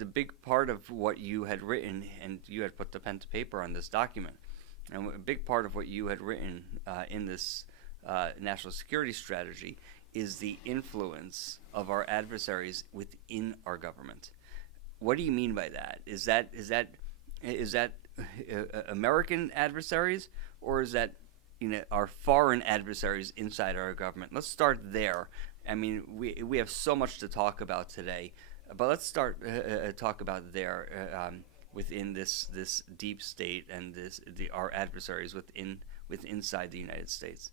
the big part of what you had written, and you had put the pen to paper on this document, and a big part of what you had written in this national security strategy is the influence of our adversaries within our government. What do you mean by that? Is that American adversaries, or is that our foreign adversaries inside our government? Let's start there. I mean, we have so much to talk about today, but let's start talk about there within this deep state and our adversaries with inside the United States.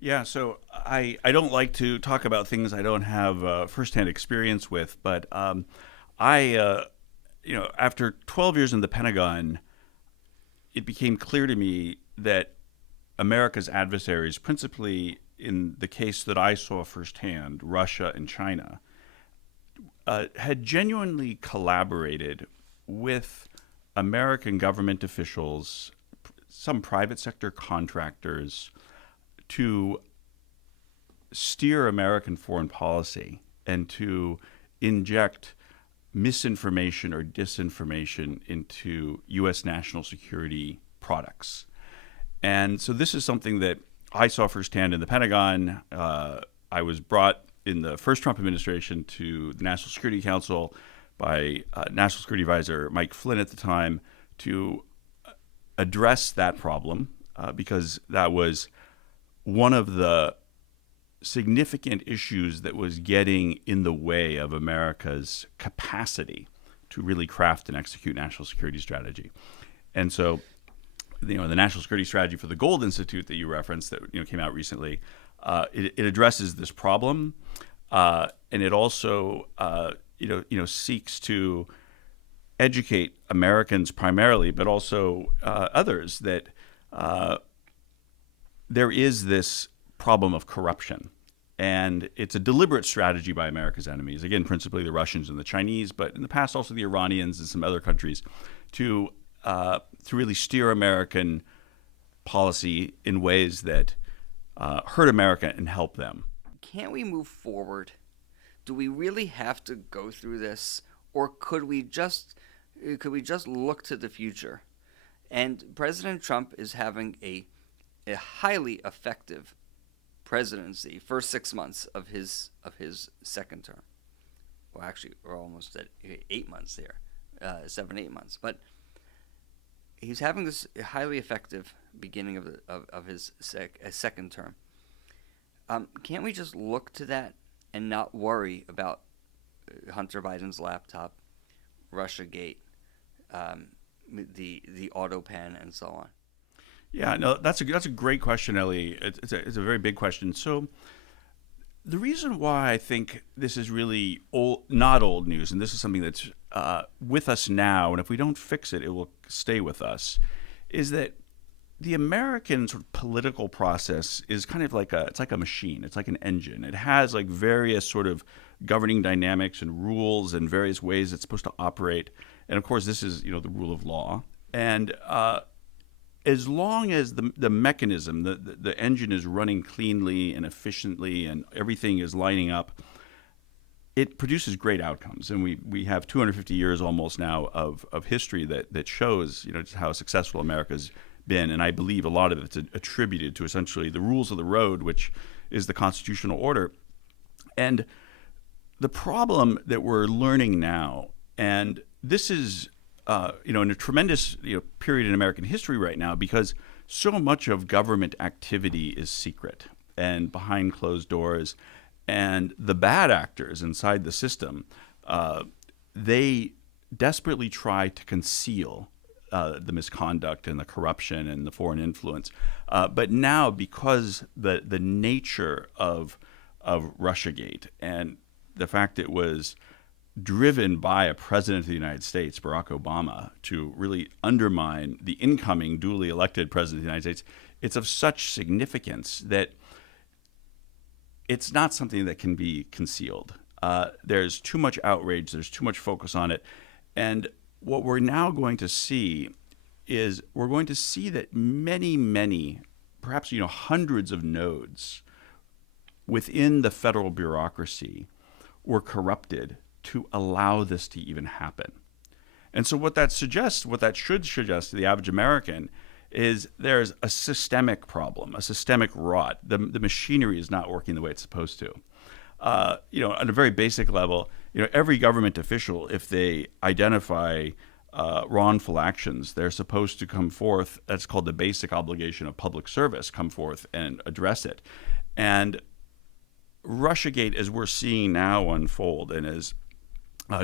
Yeah, so I don't like to talk about things I don't have firsthand experience with, but after 12 years in the Pentagon, it became clear to me that America's adversaries, principally in the case that I saw firsthand, Russia and China, had genuinely collaborated with American government officials, some private sector contractors, to steer American foreign policy and to inject misinformation or disinformation into U.S. national security products. And so this is something that I saw firsthand in the Pentagon. I was brought in the first Trump administration to the National Security Council by National Security Advisor Mike Flynn at the time to address that problem because that was one of the significant issues that was getting in the way of America's capacity to really craft and execute national security strategy. And so, the National Security Strategy for the Gold Institute that you referenced that came out recently, it addresses this problem, and it also seeks to educate Americans primarily, but also others that there is this problem of corruption. And it's a deliberate strategy by America's enemies, again, principally the Russians and the Chinese, but in the past also the Iranians and some other countries, to really steer American policy in ways that hurt America and help them. Can't we move forward? Do we really have to go through this, or could we just look to the future? And President Trump is having a highly effective presidency, first 6 months of his second term. Well, actually, we're almost at 8 months here, 7 8 months. But he's having this highly effective beginning of his second term. Can't we just look to that and not worry about Hunter Biden's laptop, RussiaGate, the auto pen, and so on? Yeah, no, that's a great question, Ellie. It's a very big question. So the reason why I think this is really not old news, and this is something that's with us now, and if we don't fix it, it will stay with us, is that the American sort of political process is kind of like it's like a machine. It's like an engine. It has like various sort of governing dynamics and rules and various ways it's supposed to operate. And of course, this is the rule of law. And as long as the mechanism, the engine is running cleanly and efficiently and everything is lining up, it produces great outcomes. And we have 250 years almost now of history that shows just how successful America's been. And I believe a lot of it's attributed to essentially the rules of the road, which is the constitutional order. And the problem that we're learning now, and this is in a tremendous period in American history right now, because so much of government activity is secret and behind closed doors, and the bad actors inside the system, they desperately try to conceal the misconduct and the corruption and the foreign influence. But now, because the nature of Russiagate and the fact it was driven by a president of the United States, Barack Obama, to really undermine the incoming duly elected president of the United States, it's of such significance that it's not something that can be concealed. There's too much outrage. There's too much focus on it. And what we're now going to see is we're going to see that many, many, perhaps hundreds of nodes within the federal bureaucracy were corrupted to allow this to even happen. And so what that should suggest to the average American is there's a systemic problem, a systemic rot. The machinery is not working the way it's supposed to. On a very basic level, every government official, if they identify wrongful actions, they're supposed to come forth. That's called the basic obligation of public service. Come forth and address it. And Russiagate, as we're seeing now unfold, and as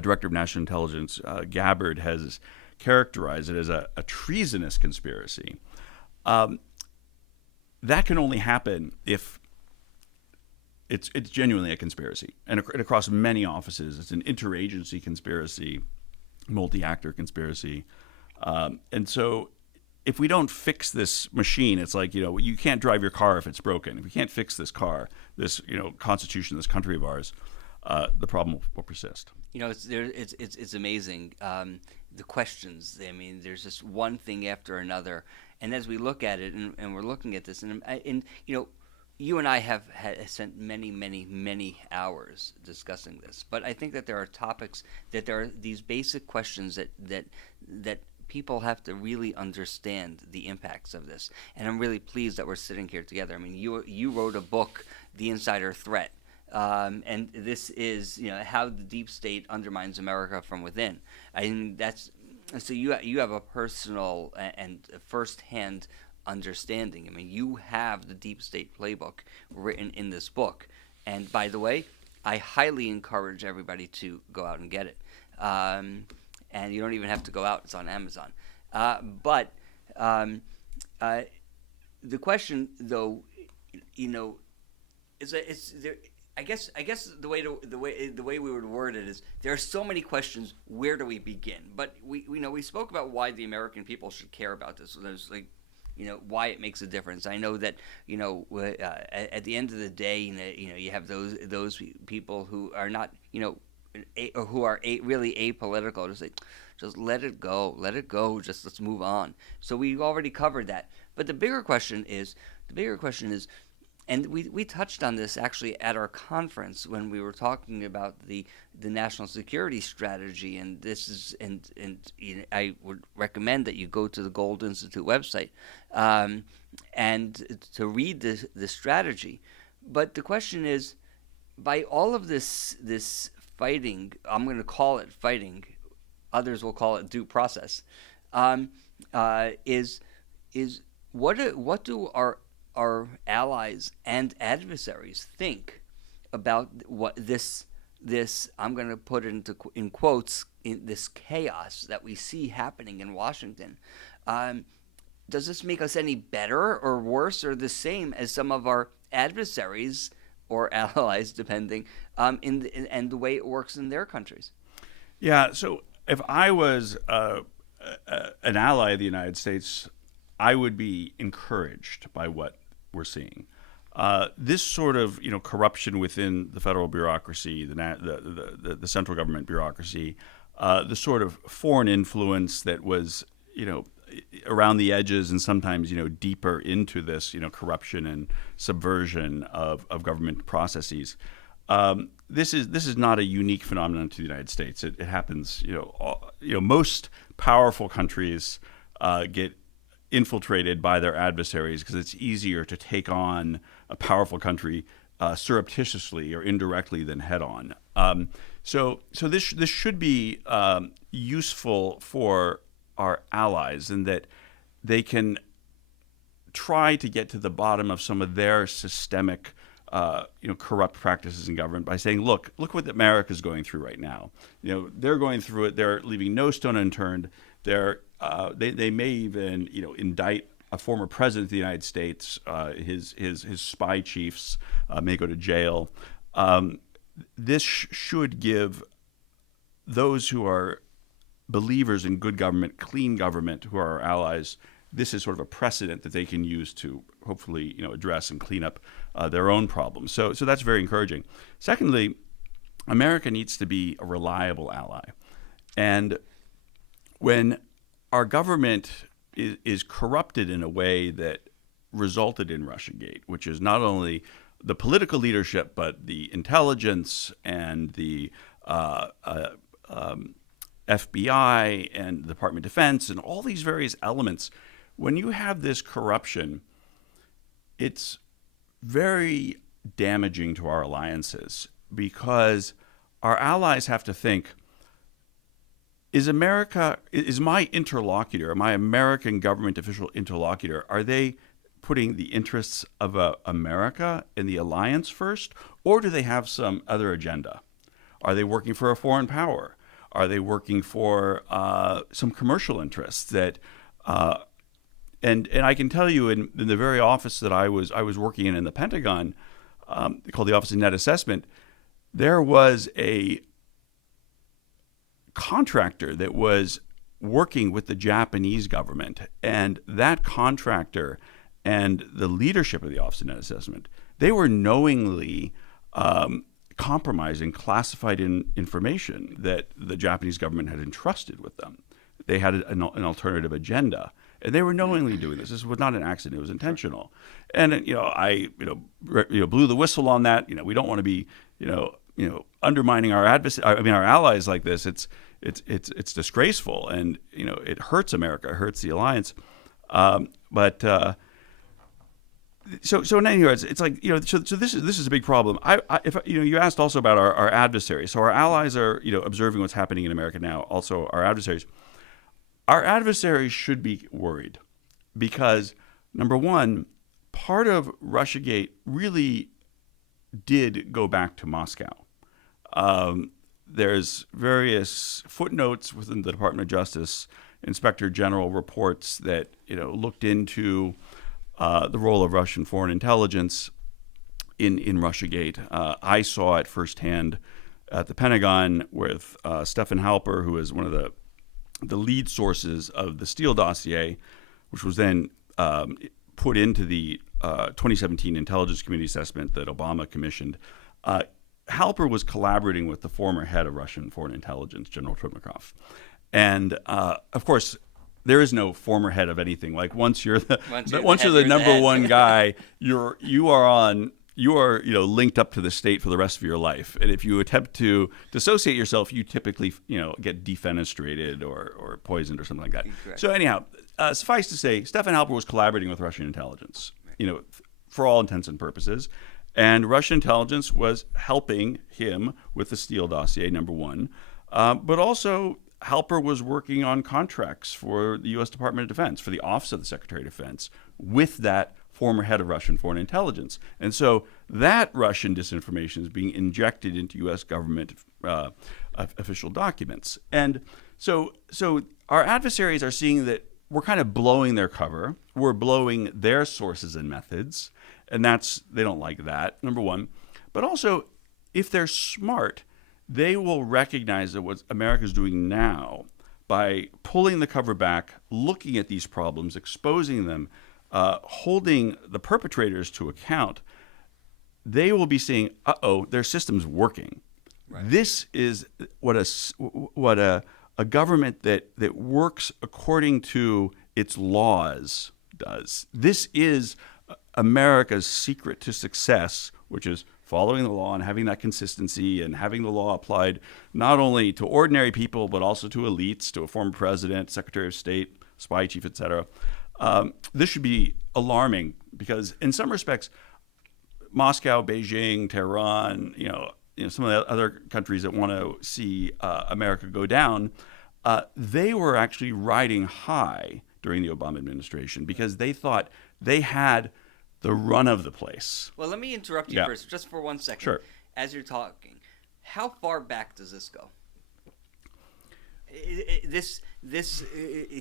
Director of National Intelligence Gabbard has characterized it as a treasonous conspiracy, that can only happen if it's genuinely a conspiracy, and across many offices. It's an interagency conspiracy, multi-actor conspiracy, and so if we don't fix this machine, it's like, you can't drive your car if it's broken. If we can't fix this car, this constitution, this country of ours, the problem will persist. It's amazing, the questions. I mean, there's just one thing after another, and as we look at it, and we're looking at this, and you and I have spent many hours discussing this, but I think that there are topics, that there are these basic questions that people have to really understand the impacts of this. And I'm really pleased that we're sitting here together. I mean, you wrote a book, The Insider Threat, and this is how the deep state undermines America from within. I mean, so you have a personal and firsthand understanding. I mean, you have the deep state playbook written in this book. And by the way, I highly encourage everybody to go out and get it. And you don't even have to go out; it's on Amazon. But the question, though, is there. I guess the way we would word it is, there are so many questions. Where do we begin? But we spoke about why the American people should care about this. So there's why it makes a difference. I know that at the end of the day, you have those people who are not who are really apolitical. Just let it go. Just let's move on. So we already covered that. But the bigger question is, and we touched on this actually at our conference when we were talking about the national security strategy. And this is and I would recommend that you go to the Gold Institute website and to read the strategy. But the question is, by all of this fighting, I'm going to call it fighting, others will call it due process, is what do our allies and adversaries think about what this I'm going to put it in quotes, in this chaos that we see happening in Washington? Does this make us any better or worse or the same as some of our adversaries or allies, depending, and the way it works in their countries? Yeah, so if I was an ally of the United States, I would be encouraged by what we're seeing. This sort of corruption within the federal bureaucracy, the central government bureaucracy, the sort of foreign influence that was around the edges and sometimes deeper into this corruption and subversion of government processes. This is not a unique phenomenon to the United States. It happens. Most powerful countries get infiltrated by their adversaries because it's easier to take on a powerful country surreptitiously or indirectly than head on. So this should be useful for our allies, in that they can try to get to the bottom of some of their systemic corrupt practices in government by saying, look what America's going through right now. They're going through it. They're leaving no stone unturned. They may even indict a former president of the United States. His spy chiefs may go to jail. This should give those who are believers in good government, clean government, who are our allies, this is sort of a precedent that they can use to hopefully address and clean up their own problems. So that's very encouraging. Secondly, America needs to be a reliable ally. And when our government is corrupted in a way that resulted in Russiagate, which is not only the political leadership, but the intelligence and the FBI and the Department of Defense and all these various elements. When you have this corruption, it's very damaging to our alliances because our allies have to think, is my interlocutor, my American government official interlocutor, are they putting the interests of America and the alliance first, or do they have some other agenda? Are they working for a foreign power? Are they working for some commercial interests that? And I can tell you, in the very office that I was working in the Pentagon, called the Office of Net Assessment, there was a contractor that was working with the Japanese government, and that contractor and the leadership of the Office of Net Assessment, they were knowingly compromising classified information that the Japanese government had entrusted with them. They had an alternative agenda, and they were knowingly doing this. This was not an accident; it was intentional. And I blew the whistle on that. We don't want to be undermining our our allies like this. It's disgraceful, and it hurts America, it hurts the alliance. So in any words, it's like so this is a big problem. If you asked also about our adversaries. So our allies are observing what's happening in America now. Also our adversaries. Our adversaries should be worried because number one, part of Russiagate really did go back to Moscow. There's various footnotes within the Department of Justice, Inspector General reports that looked into the role of Russian foreign intelligence in Russiagate. I saw it firsthand at the Pentagon with Stefan Halper, who is one of the lead sources of the Steele dossier, which was then put into the 2017 Intelligence Community Assessment that Obama commissioned. Halper was collaborating with the former head of Russian foreign intelligence, General Trubnikov. And of course, there is no former head of anything. Like once you're the number one guy, you are linked up to the state for the rest of your life. And if you attempt to dissociate yourself, you typically get defenestrated or poisoned or something like that. Correct. So anyhow, suffice to say, Stefan Halper was collaborating with Russian intelligence, for all intents and purposes. And Russian intelligence was helping him with the Steele dossier, number one. But also, Halper was working on contracts for the U.S. Department of Defense, for the Office of the Secretary of Defense, with that former head of Russian foreign intelligence. And so that Russian disinformation is being injected into U.S. government official documents. And so our adversaries are seeing that we're kind of blowing their cover. We're blowing their sources and methods. And they don't like that, number one. But also, if they're smart, they will recognize that what America's doing now by pulling the cover back, looking at these problems, exposing them, holding the perpetrators to account, they will be saying, their system's working. Right. This is what a government that works according to its laws does. This is America's secret to success, which is following the law and having that consistency and having the law applied not only to ordinary people, but also to elites, to a former president, secretary of state, spy chief, etc. This should be alarming because in some respects, Moscow, Beijing, Tehran, some of the other countries that want to see America go down, they were actually riding high during the Obama administration because they thought they had the run of the place. Well, let me interrupt you first, just for 1 second. Sure. As you're talking, how far back does this go? This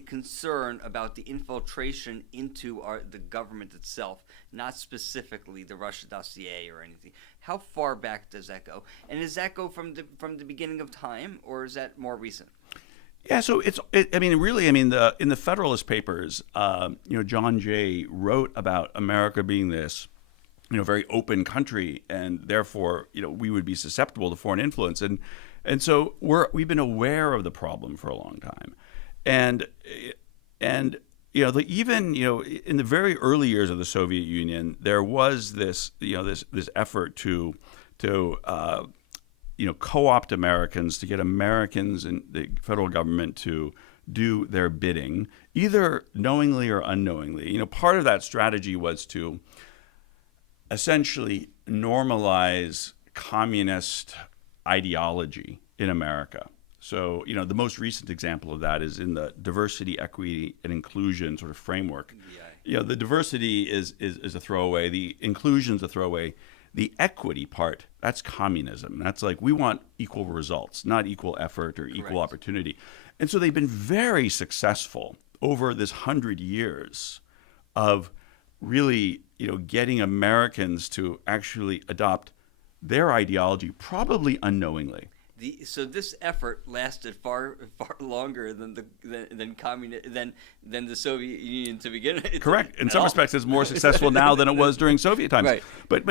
concern about the infiltration into the government itself, not specifically the Russia dossier or anything. How far back does that go? And does that go from the beginning of time, or is that more recent? Yeah, so in the Federalist Papers, John Jay wrote about America being this, very open country, and therefore, we would be susceptible to foreign influence, and so we've been aware of the problem for a long time, and even in the very early years of the Soviet Union, there was this this effort to co-opt Americans, to get Americans and the federal government to do their bidding, either knowingly or unknowingly. Part of that strategy was to essentially normalize communist ideology in America. So, the most recent example of that is in the diversity, equity, and inclusion sort of framework. Yeah. The diversity is a throwaway. The inclusion is a throwaway. The equity part, that's communism. That's like, we want equal results, not equal effort or equal opportunity. And so they've been very successful over this 100 years of really, getting Americans to actually adopt their ideology, probably unknowingly. So this effort lasted far longer than the Soviet Union to begin with. Correct. In some respects, it's more successful now than it was during Soviet times. Right. But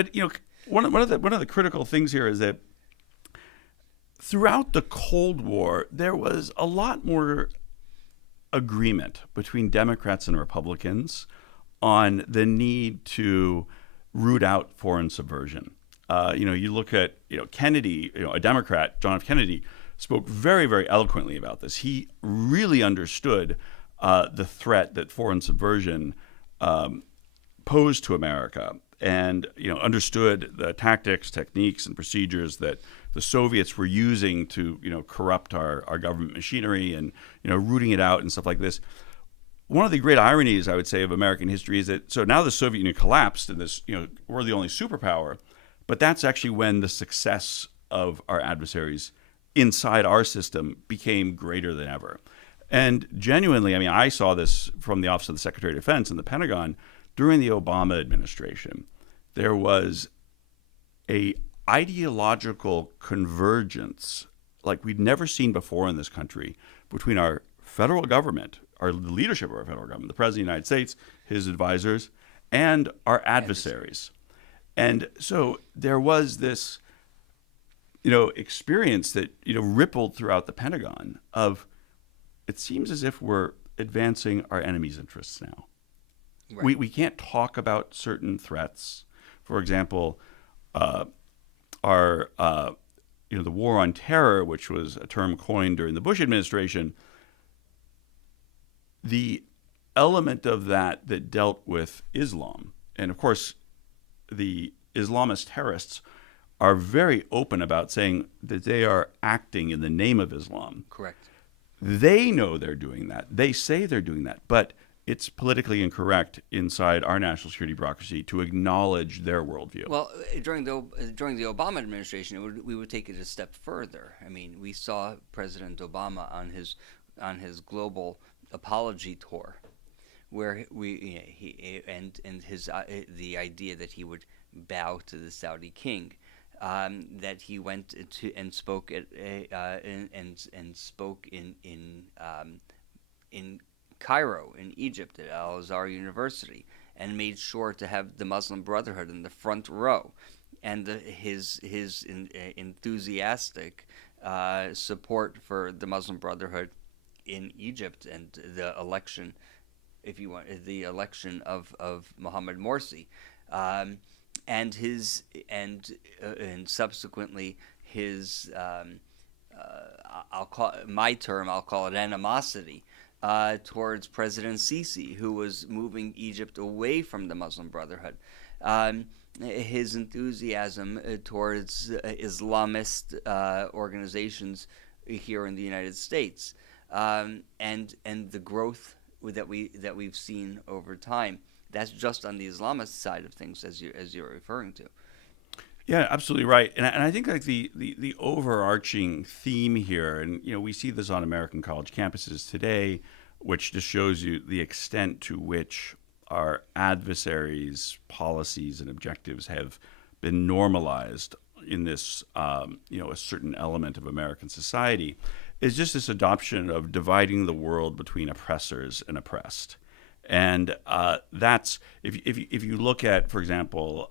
one of the critical things here is that throughout the Cold War, there was a lot more agreement between Democrats and Republicans on the need to root out foreign subversion. You look at Kennedy, a Democrat, John F. Kennedy, spoke very, very eloquently about this. He really understood the threat that foreign subversion posed to America, and understood the tactics, techniques, and procedures that the Soviets were using to corrupt our government machinery and rooting it out and stuff like this. One of the great ironies, I would say, of American history is that now the Soviet Union collapsed, and we're the only superpower. But that's actually when the success of our adversaries inside our system became greater than ever. And genuinely, I saw this from the Office of the Secretary of Defense and the Pentagon during the Obama administration. There was a ideological convergence like we'd never seen before in this country between our federal government, the leadership of our federal government, the President of the United States, his advisors, and our adversaries. And so there was this, experience that, rippled throughout the Pentagon of, it seems as if we're advancing our enemy's interests now. Right. We can't talk about certain threats. For example, the war on terror, which was a term coined during the Bush administration, the element of that dealt with Islam. And of course, the Islamist terrorists are very open about saying that they are acting in the name of Islam. Correct. They know they're doing that. They say they're doing that. But it's politically incorrect inside our national security bureaucracy to acknowledge their worldview. Well, during the Obama administration, we would take it a step further. We saw President Obama on his global apology tour, where the idea that he would bow to the Saudi king, that he went to and spoke in Cairo, in Egypt, at Al Azhar University, and made sure to have the Muslim Brotherhood in the front row, and his enthusiastic support for the Muslim Brotherhood in Egypt and the election, if you want, the election of Mohammed Morsi, and subsequently his I'll call it animosity towards President Sisi, who was moving Egypt away from the Muslim Brotherhood. His enthusiasm towards Islamist organizations here in the United States, and the growth that we've seen over time. That's just on the Islamist side of things, as you're referring to. Yeah, absolutely right. And I think like the overarching theme here, and we see this on American college campuses today, which just shows you the extent to which our adversaries' policies and objectives have been normalized in this, a certain element of American society, is just this adoption of dividing the world between oppressors and oppressed. And that's if you look at, for example,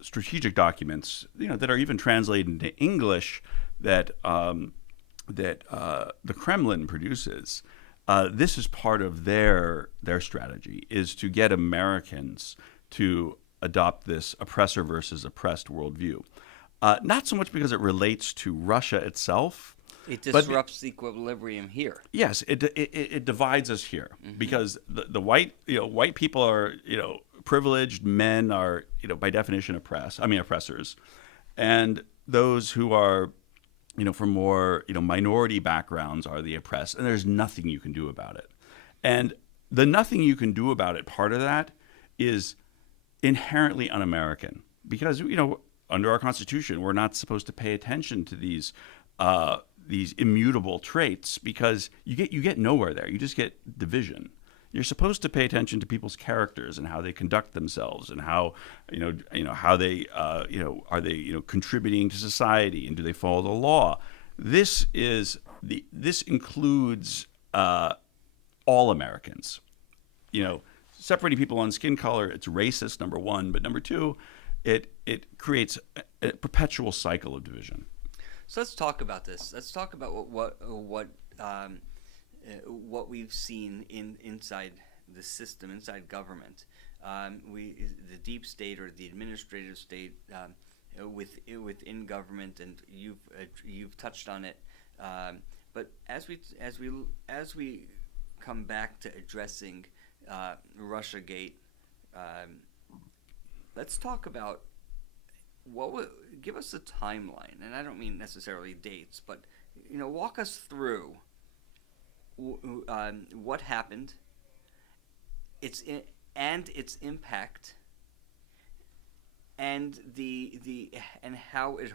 strategic documents, that are even translated into English that the Kremlin produces, this is part of their strategy, is to get Americans to adopt this oppressor versus oppressed worldview. Not so much because it relates to Russia itself. It disrupts the equilibrium here. Yes, it divides us here because the white people are privileged, men are by definition oppressors, and those who are from more minority backgrounds are the oppressed, and there's nothing you can do about it. And the nothing you can do about it, part of that is inherently un-American because under our Constitution we're not supposed to pay attention to these immutable traits because you get nowhere there. You just get division. You're supposed to pay attention to people's characters and how they conduct themselves and how how they are they contributing to society and do they follow the law. This includes all Americans. Separating people on skin color, it's racist, number one, but number two, it creates a perpetual cycle of division. So let's talk about this. Let's talk about what we've seen inside the system, inside government. The deep state or the administrative state within government, and you've touched on it. But as we come back to addressing Russiagate, let's talk about give us a timeline, and I don't mean necessarily dates, but walk us through what happened, its impact, and and how it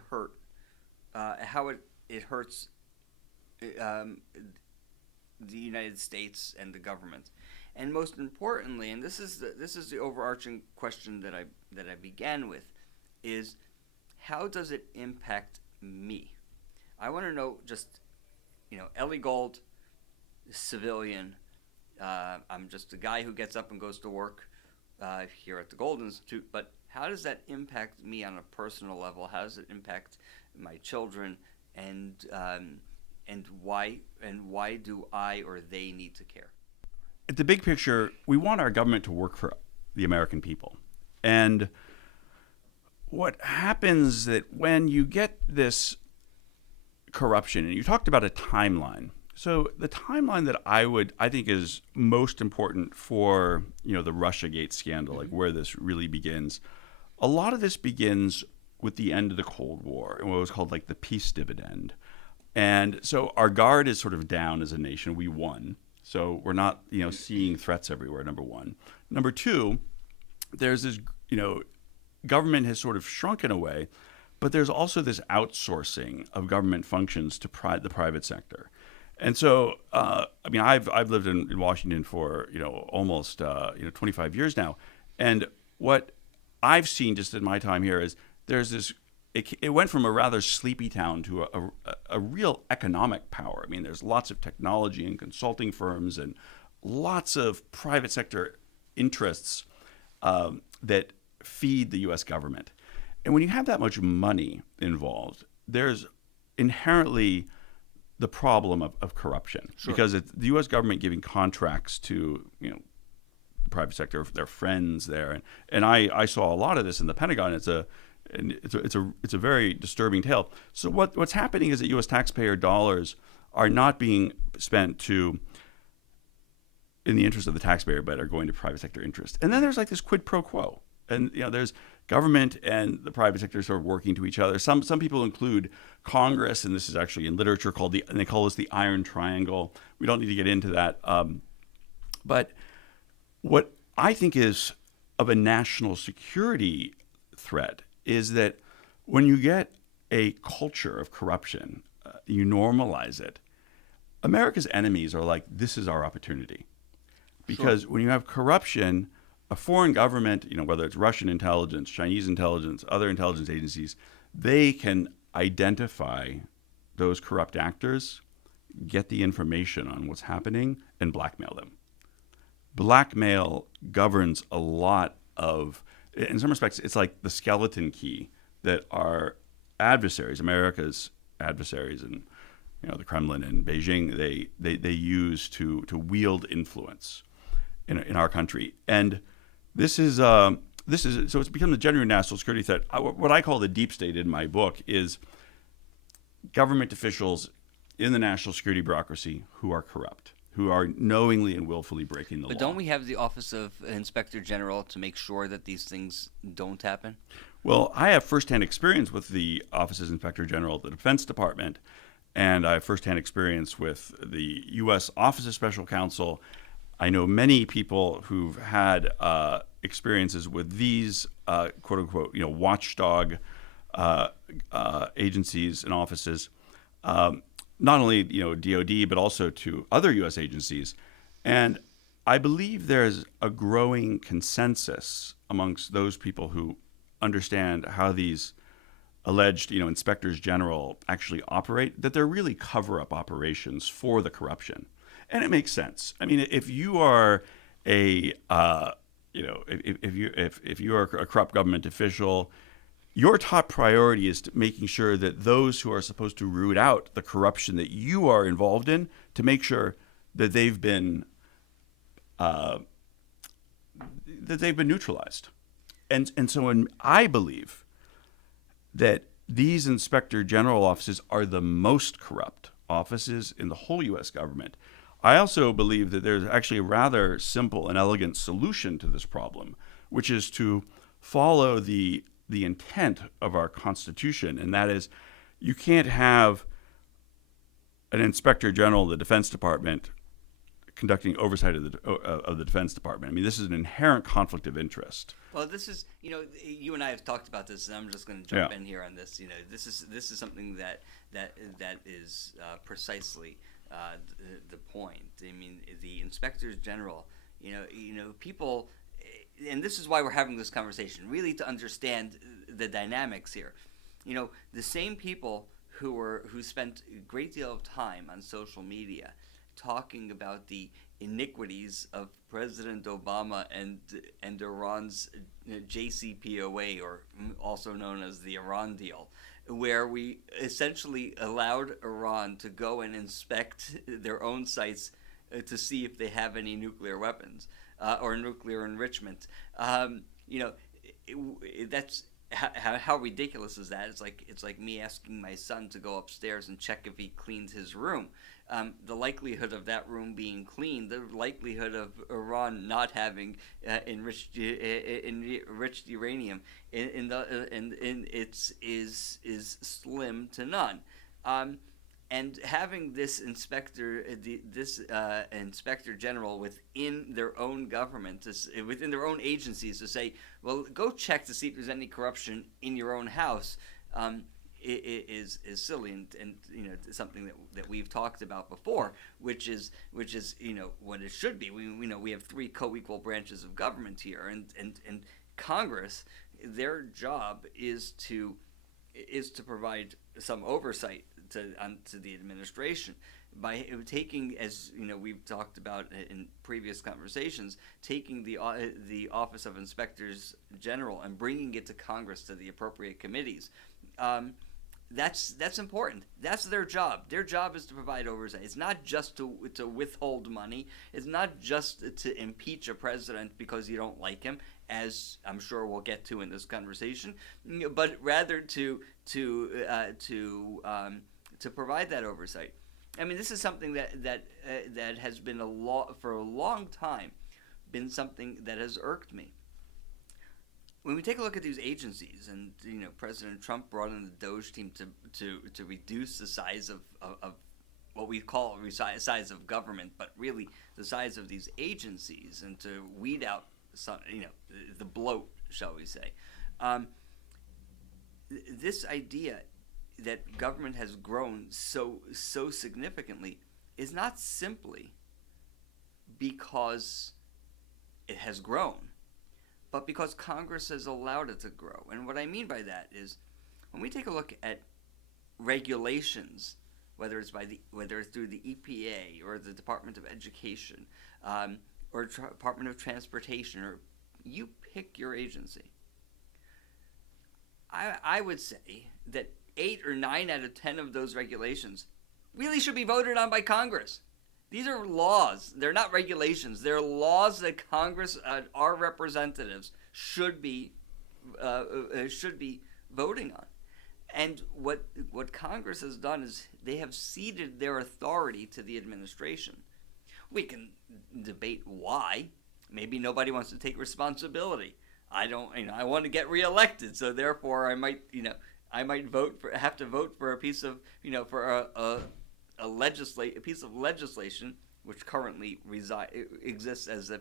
hurts the United States and the government, and most importantly, and this is the overarching question that I began with, is how does it impact me? I want to know just, Ellie Gold, civilian. I'm just a guy who gets up and goes to work here at the Gold Institute. But how does that impact me on a personal level? How does it impact my children? And why do I or they need to care? At the big picture, we want our government to work for the American people, and what happens that when you get this corruption, and you talked about a timeline. So the timeline that I think is most important for the Russiagate scandal, like where this really begins. A lot of this begins with the end of the Cold War and what was called like the peace dividend. And so our guard is sort of down as a nation. We won, so we're not seeing threats everywhere. Number one. Number two, there's this government has sort of shrunk in a way, but there's also this outsourcing of government functions to the private sector. And so, I've lived in Washington for almost 25 years now, and what I've seen just in my time here is there's this. It went from a rather sleepy town to a real economic power. I mean, there's lots of technology and consulting firms and lots of private sector interests that feed the U.S. government. And when you have that much money involved, there's inherently the problem of corruption. Sure. Because it's the U.S. government giving contracts to the private sector, their friends there, and I saw a lot of this in the Pentagon. It's a very disturbing tale. So what's happening is that U.S. taxpayer dollars are not being spent in the interest of the taxpayer, but are going to private sector interest. And then there's like this quid pro quo. And there's government and the private sector sort of working to each other. Some people include Congress, and this is actually in literature and they call this the Iron Triangle. We don't need to get into that. But what I think is of a national security threat is that when you get a culture of corruption, you normalize it. America's enemies are like, this is our opportunity. Because when you have corruption, a foreign government, whether it's Russian intelligence, Chinese intelligence, other intelligence agencies, they can identify those corrupt actors, get the information on what's happening, and blackmail them. Blackmail governs a lot of, in some respects, it's like the skeleton key that our adversaries, America's adversaries, and the Kremlin in Beijing, they use to wield influence in our country. And this is so it's become a genuine national security threat. What I call the deep state in my book is government officials in the national security bureaucracy who are corrupt, who are knowingly and willfully breaking the law. But don't we have the Office of Inspector General to make sure that these things don't happen? Well, I have firsthand experience with the Office of Inspector General of the Defense Department, and I have firsthand experience with the U.S. Office of Special Counsel. I know many people who've had experiences with these quote unquote, watchdog agencies and offices, not only DoD but also to other U.S. agencies, and I believe there's a growing consensus amongst those people who understand how these alleged inspectors general actually operate, that they're really cover-up operations for the corruption. And it makes sense. I mean, if you are if you are a corrupt government official, your top priority is making sure that those who are supposed to root out the corruption that you are involved in, to make sure that they've been neutralized. And so I believe that these inspector general offices are the most corrupt offices in the whole U.S. government. I also believe that there's actually a rather simple and elegant solution to this problem, which is to follow the intent of our Constitution, and that is, you can't have an inspector general of the Defense Department conducting oversight of the Defense Department. I mean, this is an inherent conflict of interest. Well, this is, you and I have talked about this, and I'm just going to jump in here on this. This is something that is precisely the point. I mean, the inspectors general, people, and this is why we're having this conversation, really to understand the dynamics here. The same people who spent a great deal of time on social media talking about the iniquities of President Obama and Iran's JCPOA, or also known as the Iran deal, where we essentially allowed Iran to go and inspect their own sites to see if they have any nuclear weapons or nuclear enrichment. That's how ridiculous is that? It's like me asking my son to go upstairs and check if he cleaned his room. The likelihood of that room being clean, the likelihood of Iran not having enriched uranium is slim to none. And having this inspector general within their own government, within their own agencies, to say, well, go check to see if there's any corruption in your own house, is silly, and something that we've talked about before, which is what it should be. We have three co-equal branches of government here, and Congress, their job is to provide some oversight to the administration by taking, as we've talked about in previous conversations, taking the Office of Inspectors General and bringing it to Congress, to the appropriate committees. That's important. That's their job. Their job is to provide oversight. It's not just to withhold money. It's not just to impeach a president because you don't like him, as I'm sure we'll get to in this conversation, but rather to provide that oversight. I mean, this is something that has been for a long time, been something that has irked me. When we take a look at these agencies, and President Trump brought in the Doge team to reduce the size of what we call size of government, but really the size of these agencies, and to weed out some, the bloat, shall we say. This idea that government has grown so significantly is not simply because it has grown, but because Congress has allowed it to grow. And what I mean by that is, when we take a look at regulations, whether it's through the EPA or the Department of Education, or Department of Transportation, or you pick your agency, I would say that 8 or 9 out of 10 of those regulations really should be voted on by Congress. These are laws. They're not regulations. They're laws that Congress, our representatives, should be voting on. And what Congress has done is they have ceded their authority to the administration. We can debate why. Maybe nobody wants to take responsibility. I don't, I want to get reelected, so therefore I might, have to vote for a piece of, for a piece of legislation which currently exists as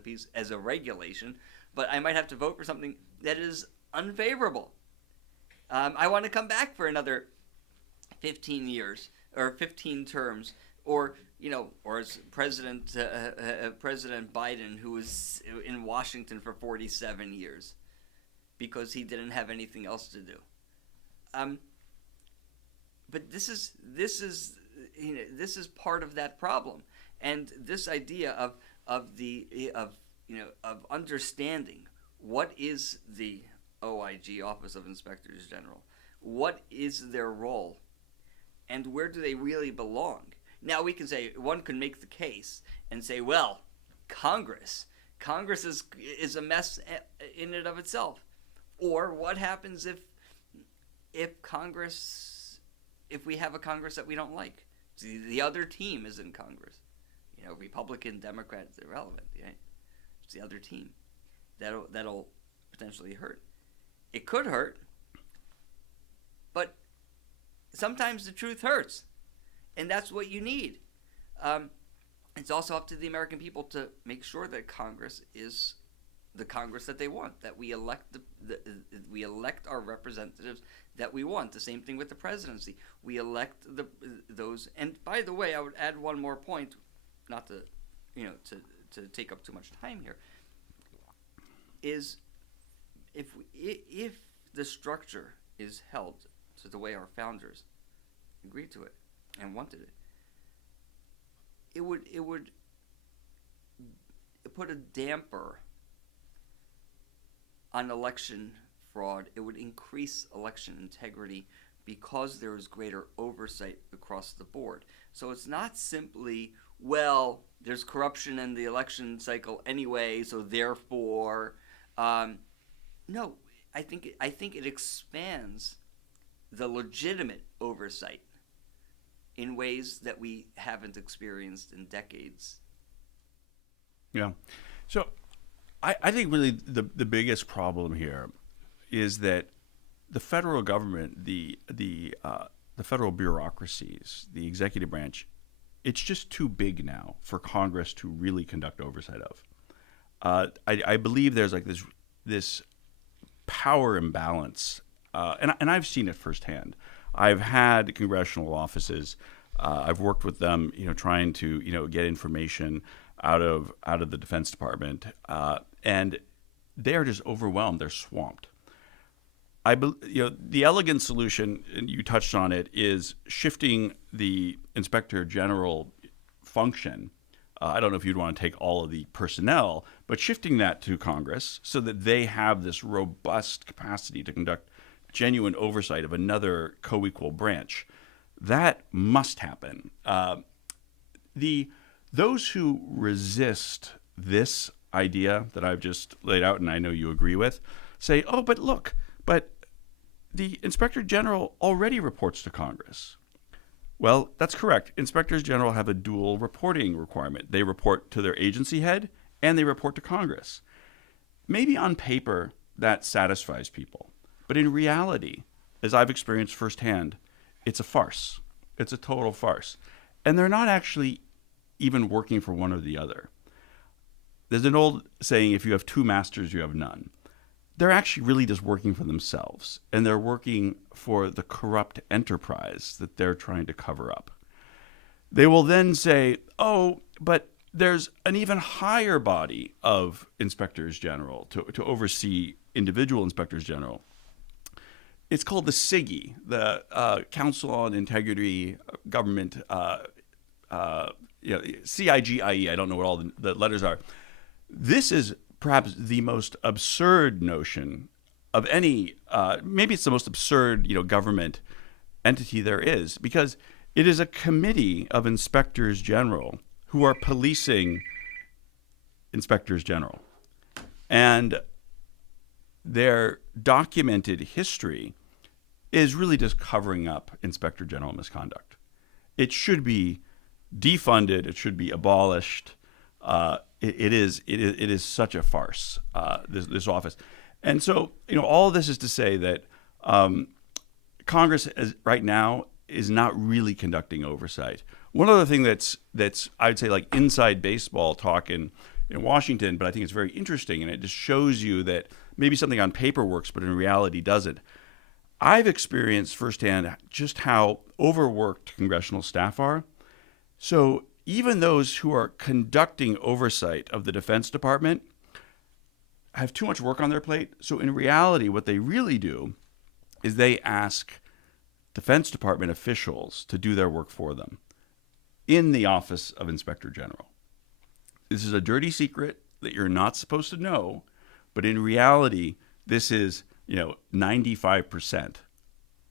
a regulation, but I might have to vote for something that is unfavorable. I want to come back for another 15 years or 15 terms, or as President Biden, who was in Washington for 47 years because he didn't have anything else to do. But this is part of that problem, and this idea of understanding what is the OIG, Office of Inspectors General, what is their role, and where do they really belong? Now we can say, one can make the case and say, well, Congress is a mess in and of itself. Or what happens if we have a Congress that we don't like? The other team is in Congress. Republican, Democrat, it's irrelevant. Right? It's the other team. That'll potentially hurt. It could hurt, but sometimes the truth hurts, and that's what you need. It's also up to the American people to make sure that Congress is the Congress that they want, that we elect we elect our representatives that we want. The same thing with the presidency. We elect those. And by the way, I would add one more point, not to to take up too much time here. Is if the structure is held to the way our founders agreed to it and wanted it, it would put a damper on election fraud. It would increase election integrity because there is greater oversight across the board. So it's not simply, well, there's corruption in the election cycle anyway, so therefore, no. I think it expands the legitimate oversight in ways that we haven't experienced in decades. Yeah. So I think really the biggest problem here is that the federal government, the federal bureaucracies, the executive branch, it's just too big now for Congress to really conduct oversight of. I believe there's like this power imbalance, and I've seen it firsthand. I've had congressional offices. I've worked with them, trying to get information out of the Defense Department, and they're just overwhelmed. They're swamped. The elegant solution, and you touched on it, is shifting the Inspector General function. I don't know if you'd want to take all of the personnel, but shifting that to Congress so that they have this robust capacity to conduct genuine oversight of another co-equal branch. That must happen. Those who resist this idea that I've just laid out, and I know you agree with, say, oh, but look, but the Inspector General already reports to Congress. Well, that's correct. Inspectors General have a dual reporting requirement. They report to their agency head and they report to Congress. Maybe on paper that satisfies people, but in reality, as I've experienced firsthand, it's a farce. It's a total farce. And they're not actually even working for one or the other. There's an old saying, if you have two masters, you have none. They're actually really just working for themselves, and they're working for the corrupt enterprise that they're trying to cover up. They will then say, oh, but there's an even higher body of inspectors general to oversee individual inspectors general. It's called the CIGI, the Council on Integrity Government, CIGIE. I don't know what all the letters are. This is perhaps the most absurd notion of any, maybe it's the most absurd, government entity there is, because It is a committee of inspectors general who are policing inspectors general. And their documented history is really just covering up inspector general misconduct. It should be defunded. It should be abolished. It is such a farce, this office. And so, all of this is to say that Congress right now is not really conducting oversight. One other thing that's I'd say like inside baseball talk in Washington, but I think it's very interesting, and it just shows you that maybe something on paper works, but in reality doesn't. I've experienced firsthand just how overworked congressional staff are. So even those who are conducting oversight of the Defense Department have too much work on their plate. So in reality, what they really do is they ask Defense Department officials to do their work for them in the Office of Inspector General. This is a dirty secret that you're not supposed to know, but in reality, this is 95%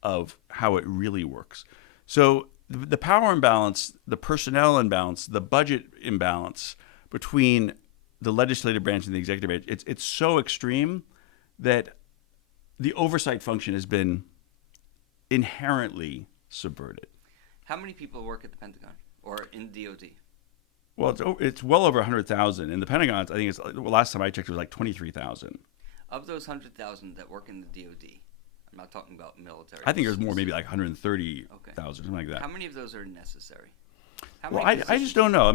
of how it really works. So the power imbalance, the personnel imbalance, the budget imbalance between the legislative branch and the executive branch, it's so extreme that the oversight function has been inherently subverted. How many people work at the Pentagon or in DOD? Well, it's well over 100,000. In the Pentagon, I think last time I checked, it was like 23,000. Of those 100,000 that work in the DOD, I'm not talking about military. I think there's more, maybe like 100,000, something like that. How many of those are necessary? Well, I just don't know.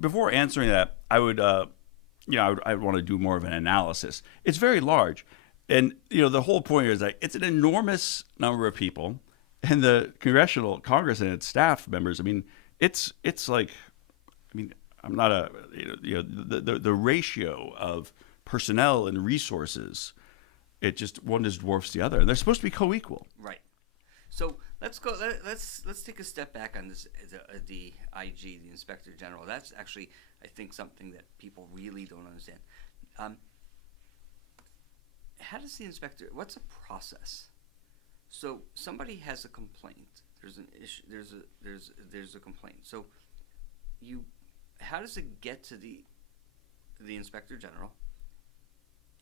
Before answering that, I would want to do more of an analysis. It's very large. And, the whole point is that it's an enormous number of people, and the Congress and its staff members, it's like, I'm not the ratio of personnel and resources, one just dwarfs the other. And they're supposed to be co-equal. Right. So let's go. Let's take a step back on this. The IG, the Inspector General. That's actually, I think, something that people really don't understand. How does the inspector? What's a process? So somebody has a complaint. There's an issue. There's a complaint. So how does it get to the Inspector General?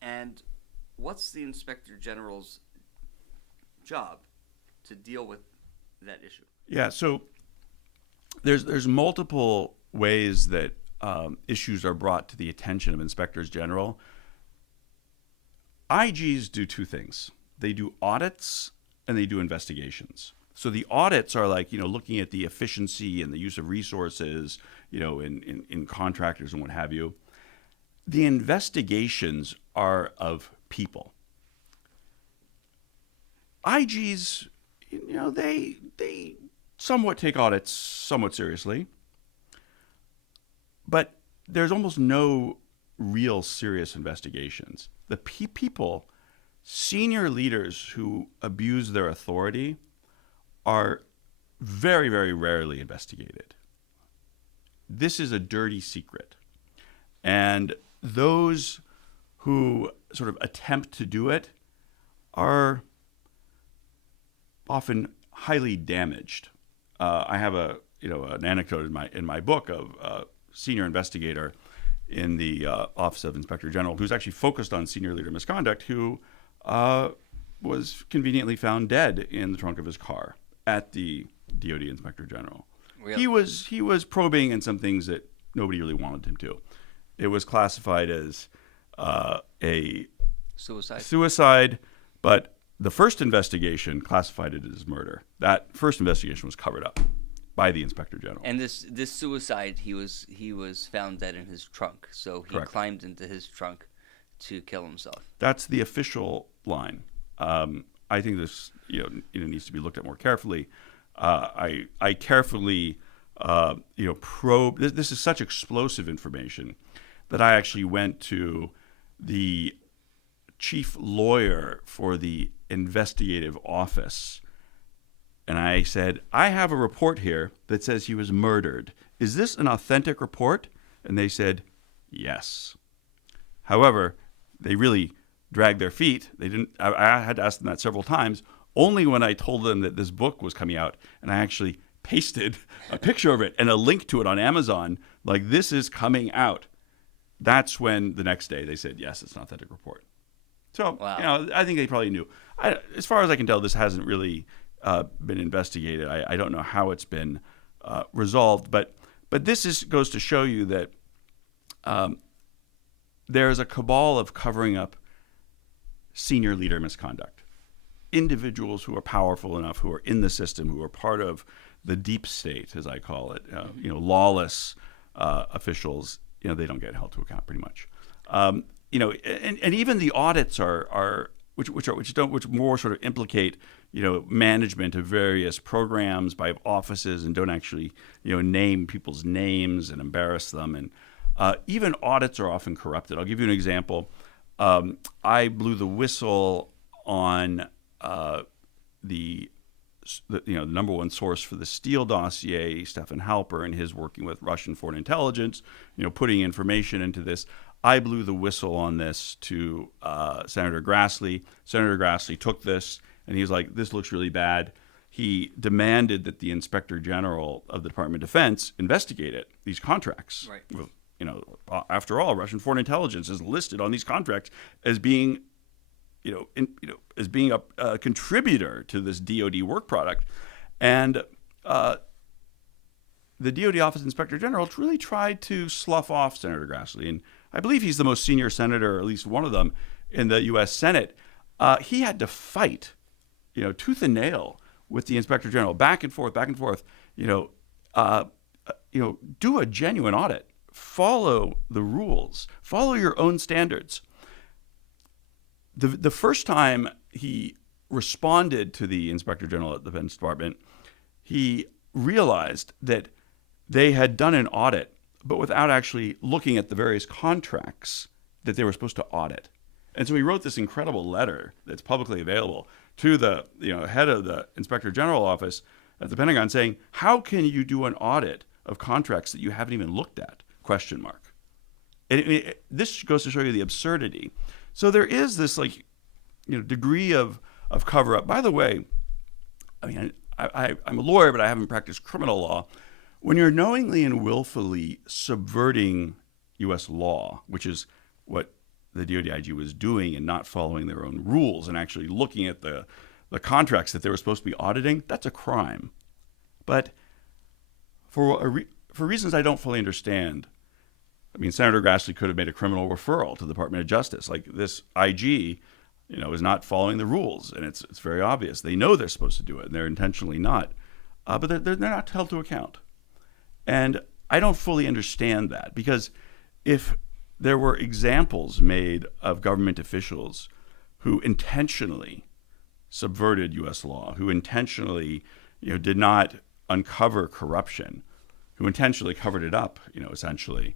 And what's the Inspector General's job to deal with that issue? Yeah, so there's multiple ways that issues are brought to the attention of inspectors general. IGs do two things. They do audits and they do investigations. So the audits are like, looking at the efficiency and the use of resources, in contractors and what have you. The investigations are of people. IGs, they somewhat take audits somewhat seriously, but there's almost no real serious investigations. The people, senior leaders who abuse their authority, are very, very rarely investigated. This is a dirty secret. And those who sort of attempt to do it are often highly damaged. I have an anecdote in my book of a senior investigator in the Office of Inspector General who's actually focused on senior leader misconduct, who was conveniently found dead in the trunk of his car at the DOD Inspector General. Really? He was probing in some things that nobody really wanted him to. It was classified as a suicide, but the first investigation classified it as murder. That first investigation was covered up by the Inspector General. And this suicide, he was found dead in his trunk. So he Correct. Climbed into his trunk to kill himself. That's the official line. I think this needs to be looked at more carefully. I carefully probe. This is such explosive information that I actually went to the chief lawyer for the investigative office, and I said, I have a report here that says he was murdered. Is this an authentic report? And they said, yes. However, they really dragged their feet. They didn't. I had to ask them that several times. Only when I told them that this book was coming out, and I actually pasted a picture of it and a link to it on Amazon, like this is coming out. That's when the next day they said, yes, it's an authentic report. So, Wow. I think they probably knew. As far as I can tell, this hasn't really been investigated. I don't know how it's been resolved, but this goes to show you that there's a cabal of covering up senior leader misconduct. Individuals who are powerful enough, who are in the system, who are part of the deep state, as I call it, lawless officials, they don't get held to account pretty much. And even the audits which more sort of implicate, management of various programs by offices and don't actually, name people's names and embarrass them. And even audits are often corrupted. I'll give you an example. I blew the whistle on the number one source for the Steele dossier, Stefan Halper, and his working with Russian foreign intelligence, putting information into this. I blew the whistle on this to Senator Grassley. Senator Grassley took this, and he was like, this looks really bad. He demanded that the Inspector General of the Department of Defense investigate it, these contracts. Right. After all, Russian foreign intelligence is listed on these contracts as being as being a contributor to this DoD work product. And the DoD Office Inspector General really tried to slough off Senator Grassley. And I believe he's the most senior senator, or at least one of them, in the U.S. Senate. He had to fight, tooth and nail with the Inspector General, back and forth, do a genuine audit, follow the rules, follow your own standards. The first time he responded to the Inspector General at the Defense Department, he realized that they had done an audit, but without actually looking at the various contracts that they were supposed to audit. And so he wrote this incredible letter that's publicly available to the head of the Inspector General office at the Pentagon saying, how can you do an audit of contracts that you haven't even looked at? ? And this goes to show you the absurdity. So there is this degree of cover-up. By the way, I'm a lawyer, but I haven't practiced criminal law. When you're knowingly and willfully subverting U.S. law, which is what the DoD IG was doing and not following their own rules and actually looking at the contracts that they were supposed to be auditing, that's a crime. But for reasons I don't fully understand, Senator Grassley could have made a criminal referral to the Department of Justice. Like, this IG, is not following the rules, and it's very obvious. They know they're supposed to do it, and they're intentionally not. But they're not held to account. And I don't fully understand that, because if there were examples made of government officials who intentionally subverted U.S. law, who intentionally, did not uncover corruption, who intentionally covered it up, essentially,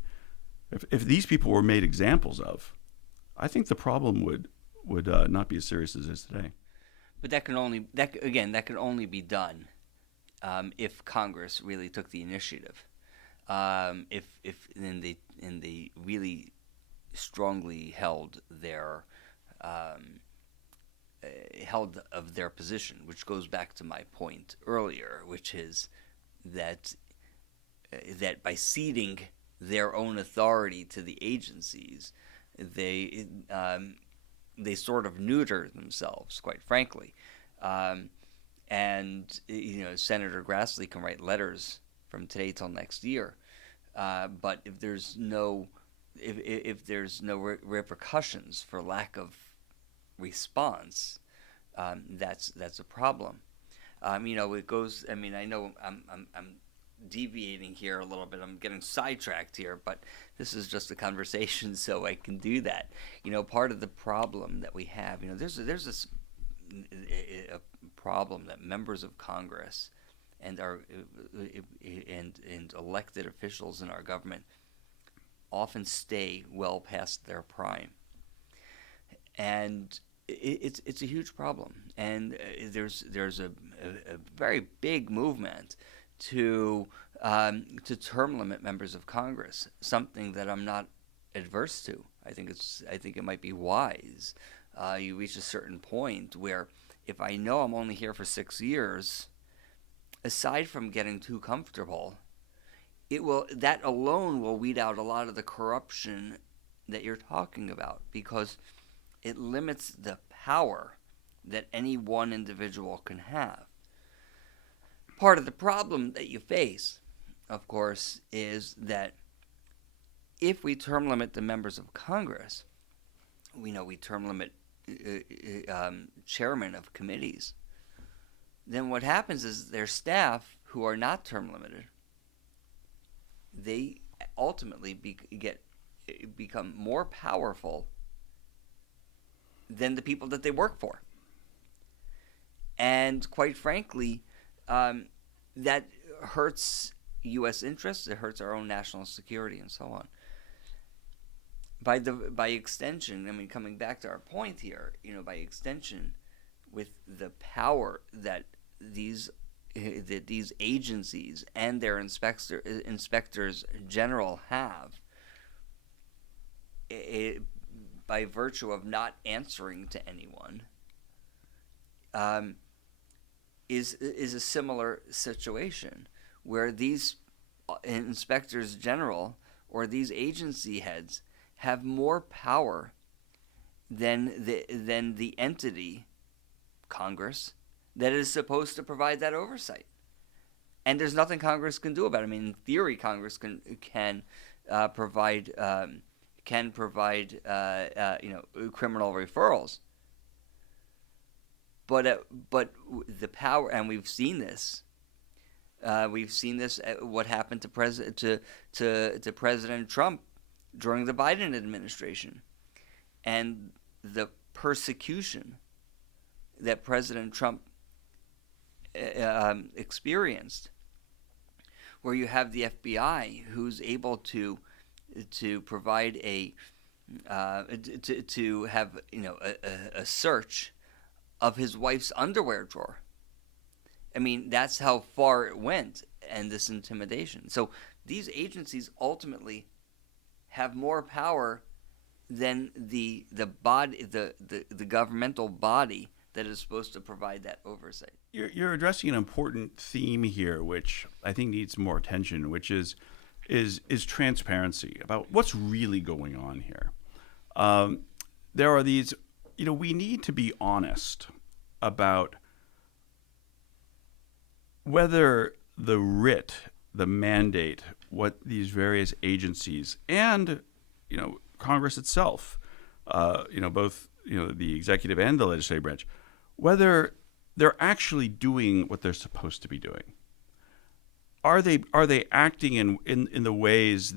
if these people were made examples of, I think the problem would not be as serious as it is today. But that can only be done if Congress really took the initiative. If they really strongly held of their position, which goes back to my point earlier, which is that by ceding their own authority to the agencies, they sort of neuter themselves, quite frankly. And Senator Grassley can write letters from today till next year, but if there's no repercussions for lack of response, that's a problem. It goes. I know I'm deviating here a little bit. I'm getting sidetracked here, but this is just a conversation, so I can do that. Part of the problem that we have, there's this a problem that members of Congress and our and elected officials in our government often stay well past their prime, and it's a huge problem. And there's a very big movement to term limit members of Congress, something that I'm not adverse to. I think it might be wise. You reach a certain point where if I know I'm only here for 6 years, aside from getting too comfortable, that alone will weed out a lot of the corruption that you're talking about, because it limits the power that any one individual can have. Part of the problem that you face, of course, is that if we term limit the members of Congress, we term limit chairmen of committees, then what happens is their staff, who are not term limited, they ultimately become more powerful than the people that they work for. And quite frankly, that hurts U.S. interests. It hurts our own national security and so on. By extension, I mean, coming back to our point here, by extension, with the power that these agencies and their inspectors general have, by virtue of not answering to anyone, is a similar situation where these inspectors general or these agency heads have more power than the entity, Congress, that is supposed to provide that oversight. And there's nothing Congress can do about it. I mean, in theory, Congress can provide criminal referrals. But the power, and we've seen this. What happened to President Trump during the Biden administration, and the persecution that President Trump experienced, where you have the FBI who's able to provide to have a search of his wife's underwear drawer. I mean, that's how far it went, and this intimidation. So these agencies ultimately have more power than the governmental body that is supposed to provide that oversight. You're addressing an important theme here, which I think needs more attention, which is transparency about what's really going on here. There are these, we need to be honest about whether the writ, the mandate, what these various agencies and, Congress itself, both, the executive and the legislative branch, whether they're actually doing what they're supposed to be doing. Are they acting in the ways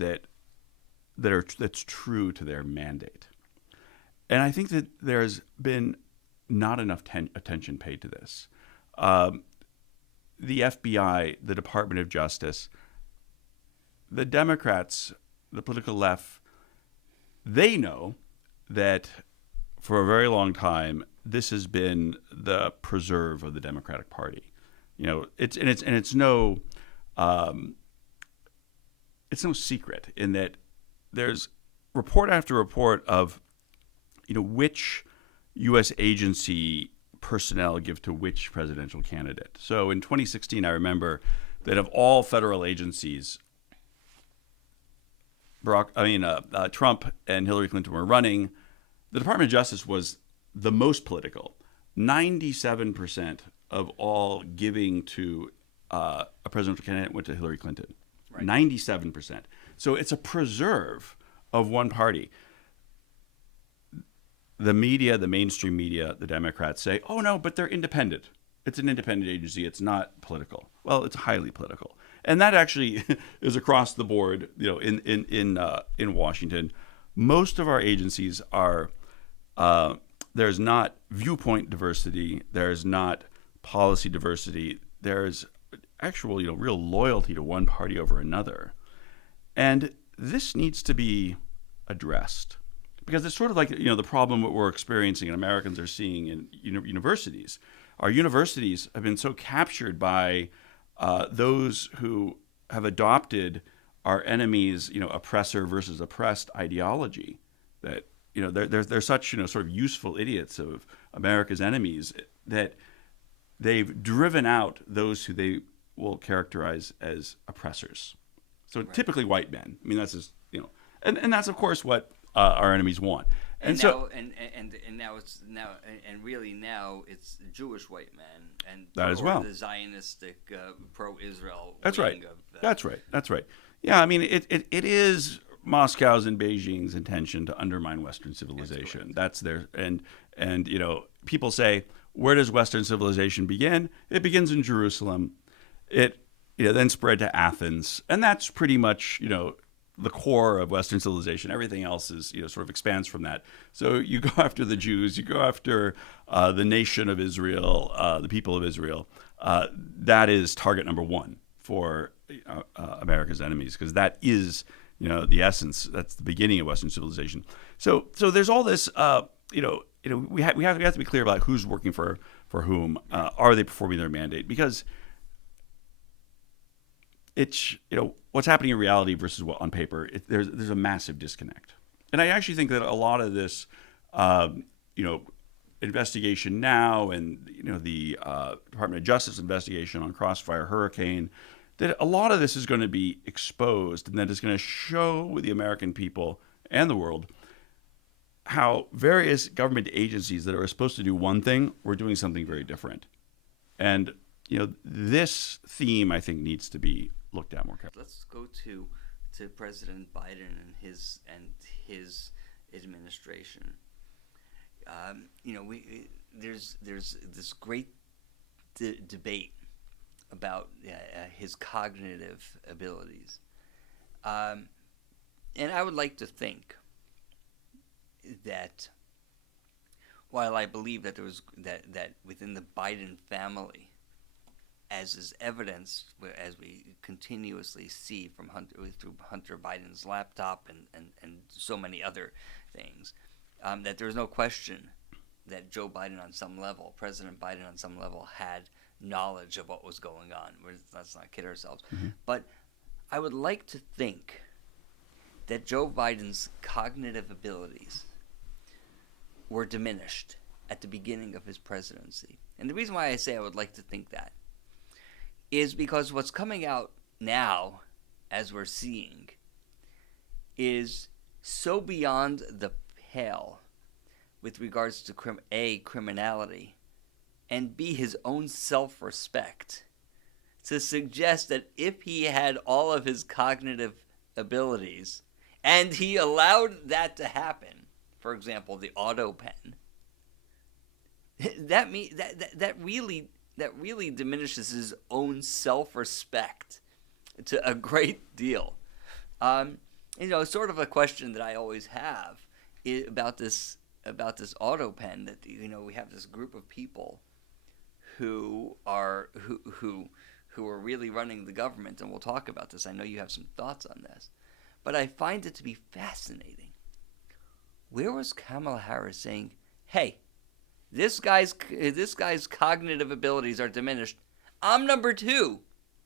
that's true to their mandate? And I think that there's been not enough attention paid to this. The FBI, the Department of Justice, the Democrats, the political left, they know that for a very long time this has been the preserve of the Democratic Party. It's no secret in that there's report after report of which U.S. agency personnel give to which presidential candidate. So in 2016, I remember that of all federal agencies, Trump and Hillary Clinton were running. The Department of Justice was the most political. 97% of all giving to a presidential candidate went to Hillary Clinton. Right. 97%. So it's a preserve of one party. The media, the mainstream media, the Democrats say, oh, no, but they're independent. It's an independent agency. It's not political. Well, it's highly political. And that actually is across the board, in Washington. Most of our agencies are, there's not viewpoint diversity. There's not policy diversity. There's actual, real loyalty to one party over another. And this needs to be addressed. Because it's sort of like, the problem that we're experiencing and Americans are seeing in universities. Our universities have been so captured by those who have adopted our enemies, oppressor versus oppressed ideology, that, they're such, sort of useful idiots of America's enemies that they've driven out those who they will characterize as oppressors. So Right. typically white men. I mean, that's just, and that's of course what our enemies want. And so now it's now and really now it's Jewish white men and that as well. the Zionistic pro-Israel. That's right. wing of that. That's right. That's right. Yeah, I mean, it is Moscow's and Beijing's intention to undermine Western civilization. That's their and people say, where does Western civilization begin? It begins in Jerusalem. It then spread to Athens, and that's pretty much the core of Western civilization. Everything else is sort of expands from that. So you go after the Jews, you go after the nation of Israel, the people of Israel. That is target number one for America's enemies, because that is the essence. That's the beginning of Western civilization. So there's all this. We have to be clear about who's working for whom. Are they performing their mandate? Because it's what's happening in reality versus what on paper. There's a massive disconnect, and I actually think that a lot of this, investigation now, and the Department of Justice investigation on Crossfire Hurricane, that a lot of this is going to be exposed, and that is going to show the American people and the world how various government agencies that are supposed to do one thing were doing something very different. And this theme, I think, needs to be looked at more carefully. Let's go to President Biden and his administration. There's this great debate about his cognitive abilities, and I would like to think that while I believe that there was that within the Biden family, as is evidenced as we continuously see from through Hunter Biden's laptop and so many other things, that there's no question that Joe Biden on some level, President Biden on some level, had knowledge of what was going on. Let's not kid ourselves. Mm-hmm. But I would like to think that Joe Biden's cognitive abilities were diminished at the beginning of his presidency. And the reason why I say I would like to think that is because what's coming out now, as we're seeing, is so beyond the pale with regards to criminality, and B, his own self-respect, to suggest that if he had all of his cognitive abilities and he allowed that to happen, for example, the auto pen, that really diminishes his own self-respect to a great deal. Sort of a question that I always have about this auto pen, that we have this group of people who are really running the government, and we'll talk about this. I know you have some thoughts on this, but I find it to be fascinating. Where was Kamala Harris saying, "Hey, this guy's cognitive abilities are diminished. I'm number 2.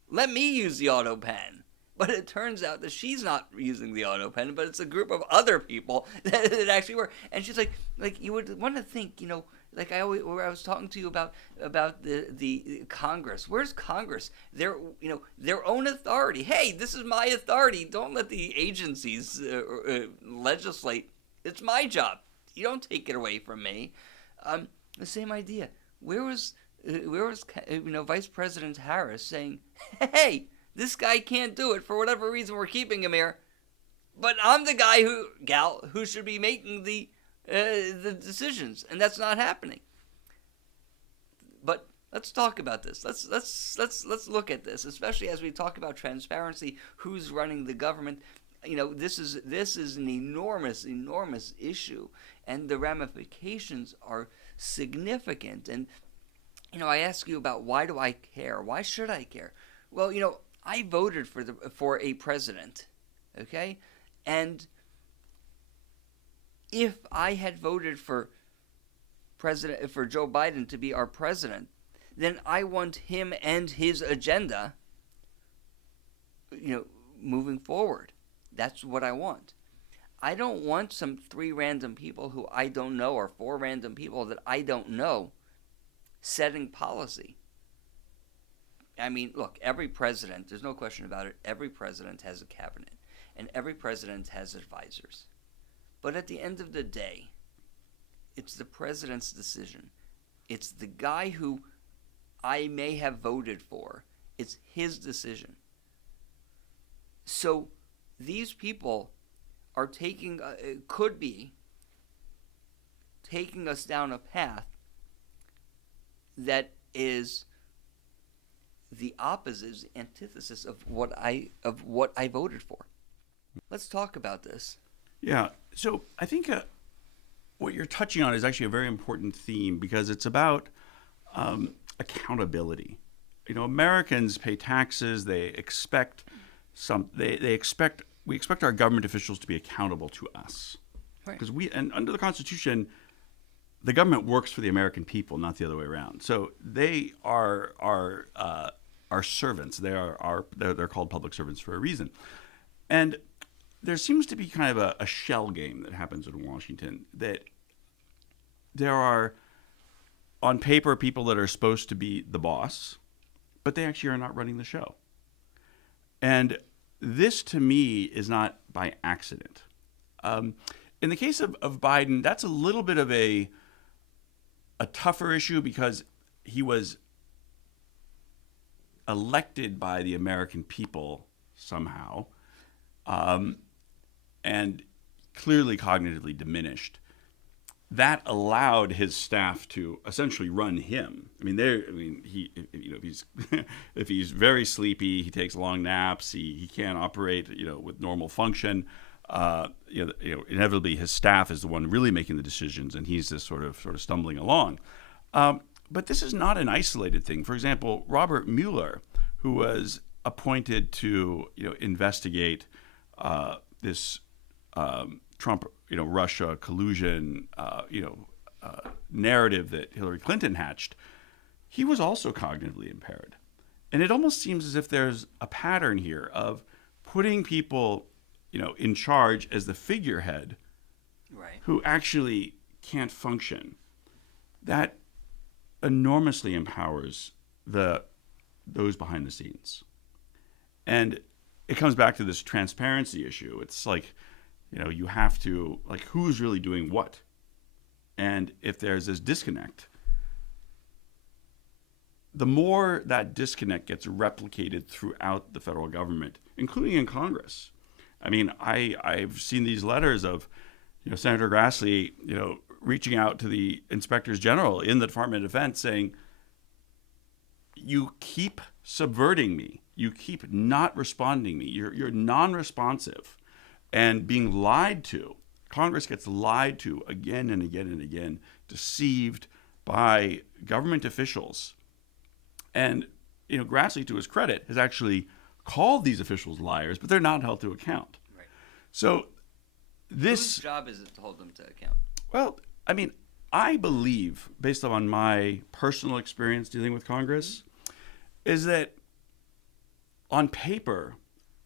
Let me use the auto pen." But it turns out that she's not using the auto pen, but it's a group of other people that actually were. And she's like you would want to think, like I was talking to you about the Congress. Where's Congress? Their own authority. Hey, this is my authority. Don't let the agencies legislate. It's my job. You don't take it away from me. The same idea. Where was Vice President Harris saying, "Hey, this guy can't do it for whatever reason. We're keeping him here, but I'm the guy who should be making the decisions," and that's not happening. But let's talk about this. Let's look at this, especially as we talk about transparency. Who's running the government? This is an enormous issue, and the ramifications are significant. And I ask you about, why do I care? Why should I care? Well, I voted for a president, okay? And if I had voted for Joe Biden to be our president, then I want him and his agenda, moving forward. That's what I want. I don't want some 3 random people who I don't know, or 4 random people that I don't know, setting policy. I mean, look, every president, there's no question about it, every president has a cabinet, and every president has advisors. But at the end of the day, it's the president's decision. It's the guy who I may have voted for. It's his decision. So these people are could be taking us down a path that is the opposite, antithesis of what I voted for. Let's talk about this. Yeah. So I think what you're touching on is actually a very important theme because it's about accountability. You know, Americans pay taxes. They expect we expect our government officials to be accountable to us. Right. Because and under the Constitution, the government works for the American people, not the other way around. So they are our servants. They're called public servants for a reason. And there seems to be kind of a shell game that happens in Washington, that there are, on paper, people that are supposed to be the boss, but they actually are not running the show. And this, to me, is not by accident. In the case of Biden, that's a little bit of a tougher issue because he was elected by the American people somehow, and clearly cognitively diminished. That allowed his staff to essentially run him. I mean, if he's if he's very sleepy, he takes long naps. He can't operate, with normal function. Inevitably his staff is the one really making the decisions, and he's just sort of stumbling along. But this is not an isolated thing. For example, Robert Mueller, who was appointed to investigate this Trump Russia collusion narrative that Hillary Clinton hatched, he was also cognitively impaired. And it almost seems as if there's a pattern here of putting people in charge as the figurehead, right, who actually can't function. That enormously empowers those behind the scenes. And it comes back to this transparency issue. It's like, you have to, who's really doing what? And if there's this disconnect, the more that disconnect gets replicated throughout the federal government, including in Congress. I mean, I've seen these letters of, Senator Grassley, reaching out to the inspectors general in the Department of Defense saying, you keep subverting me. You keep not responding me. You're non-responsive and being lied to. Congress gets lied to again and again and again, deceived by government officials. And, Grassley, to his credit, has actually called these officials liars, but they're not held to account. right. So Whose job is it to hold them to account? Well, I mean, I believe, based on my personal experience dealing with Congress, is that on paper,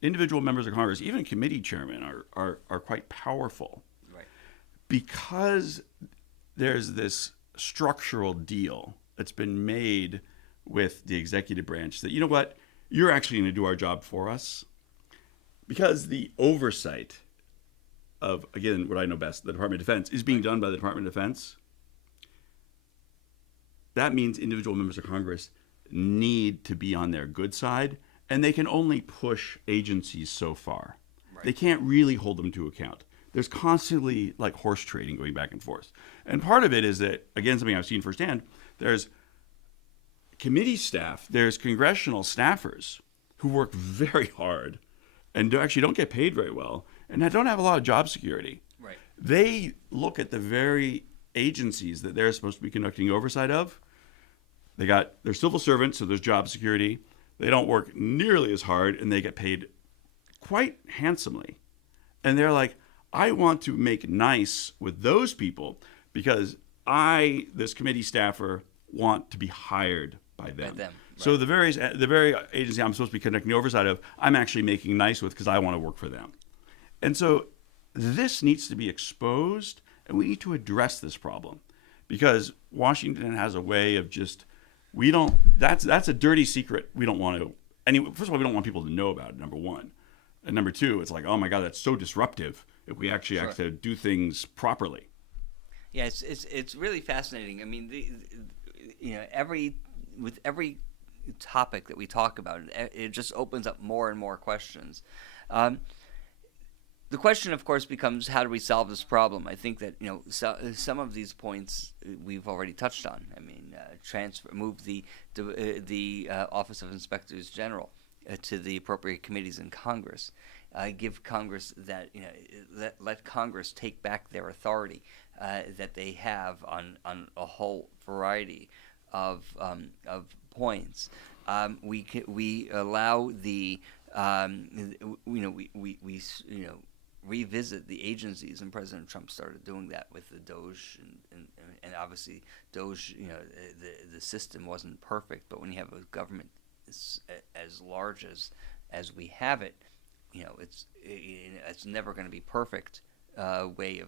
individual members of Congress, even committee chairmen, are quite powerful. Right. Because there's this structural deal that's been made with the executive branch that, you're actually going to do our job for us. Because the oversight of, again, what I know best, the Department of Defense, is being done by the Department of Defense, that means individual members of Congress need to be on their good side, and they can only push agencies so far. Right. They can't really hold them to account. There's constantly horse trading going back and forth. And part of it is that, again, something I've seen firsthand, there's committee staff, there's congressional staffers who work very hard and actually don't get paid very well and don't have a lot of job security. Right. They look at the very agencies that they're supposed to be conducting oversight of. They're civil servants, so there's job security. They don't work nearly as hard, and they get paid quite handsomely. And they're like, I want to make nice with those people because this committee staffer, want to be hired by them. Right. So the very agency I'm supposed to be conducting oversight of, I'm actually making nice with because I want to work for them. And so this needs to be exposed, and we need to address this problem because Washington has a way of just We don't. That's a dirty secret. We don't want to. First of all, we don't want people to know about it. Number one, and number two, it's like, oh my God, that's so disruptive. If we actually have to do things properly. Yeah, it's really fascinating. I mean, with every topic that we talk about, it just opens up more and more questions. The question, of course, becomes how do we solve this problem? I think that some of these points we've already touched on. I mean, move the Office of Inspectors General to the appropriate committees in Congress. Give Congress that let Congress take back their authority that they have on a whole variety of points. We allow the we revisit the agencies, and President Trump started doing that with the Doge, and obviously Doge, the system wasn't perfect, but when you have a government as large as we have it, it's never going to be perfect way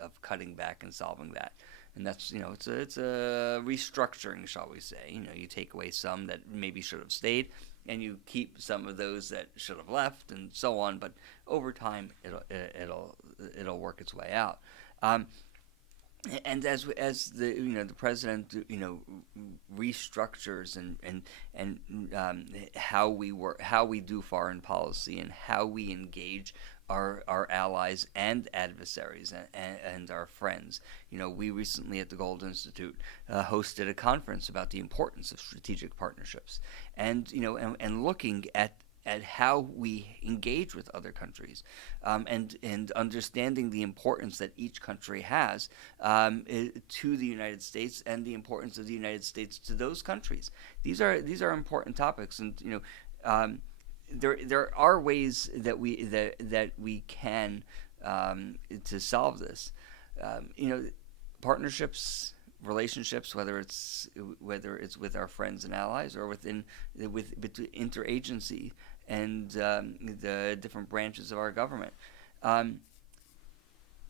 of cutting back and solving that. And that's it's a restructuring, shall we say? You take away some that maybe should have stayed, and you keep some of those that should have left, and so on. But over time, it'll work its way out. And as the president restructures and how we do foreign policy, and how we engage our allies and adversaries and our friends. We recently at the Gold Institute hosted a conference about the importance of strategic partnerships, and looking at how we engage with other countries, and understanding the importance that each country has to the United States, and the importance of the United States to those countries. These are important topics, and there are ways that we can to solve this. Partnerships, relationships, whether it's with our friends and allies, or with interagency and the different branches of our government.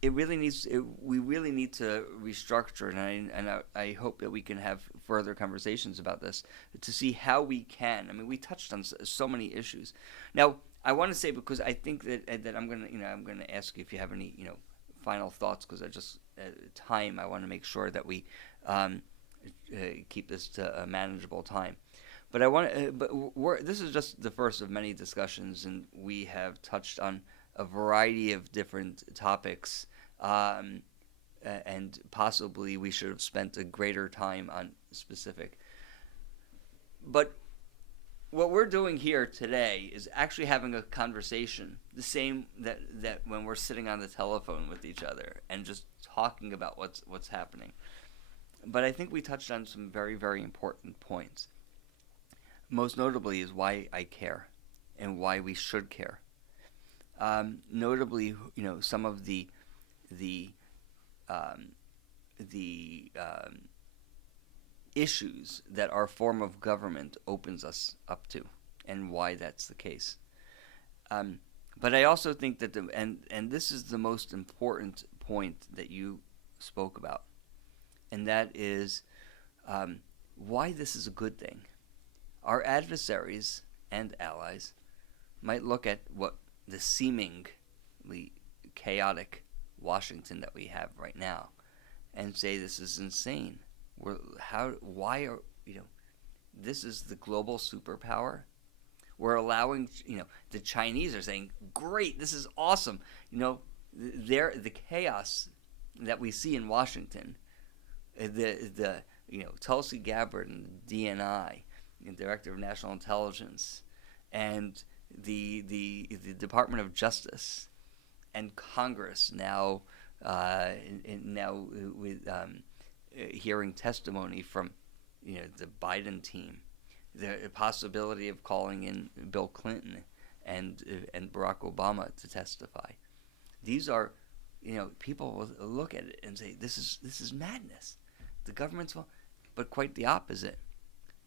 We really need to restructure, and I hope that we can have further conversations about this to see how we can. I mean, we touched on so many issues. Now, I want to say, because I think that I'm gonna ask you if you have any final thoughts, because I want to make sure that we keep this to a manageable time. But this is just the first of many discussions, and we have touched on a variety of different topics, and possibly we should have spent a greater time on specific. But what we're doing here today is actually having a conversation, the same that when we're sitting on the telephone with each other and just talking about what's happening. But I think we touched on some very, very important points. Most notably is why I care, and why we should care. Notably, some of the issues that our form of government opens us up to, and why that's the case. But I also think that and this is the most important point that you spoke about, and that is why this is a good thing. Our adversaries and allies might look at what the seemingly chaotic Washington that we have right now and say, this is insane. This is the global superpower. We're allowing, the Chinese are saying, great, this is awesome. The chaos that we see in Washington, the Tulsi Gabbard and DNI, the Director of National Intelligence, and the Department of Justice, and Congress now with hearing testimony from the Biden team, the possibility of calling in Bill Clinton and Barack Obama to testify. These are, people will look at it and say, this is madness. The government's, but quite the opposite.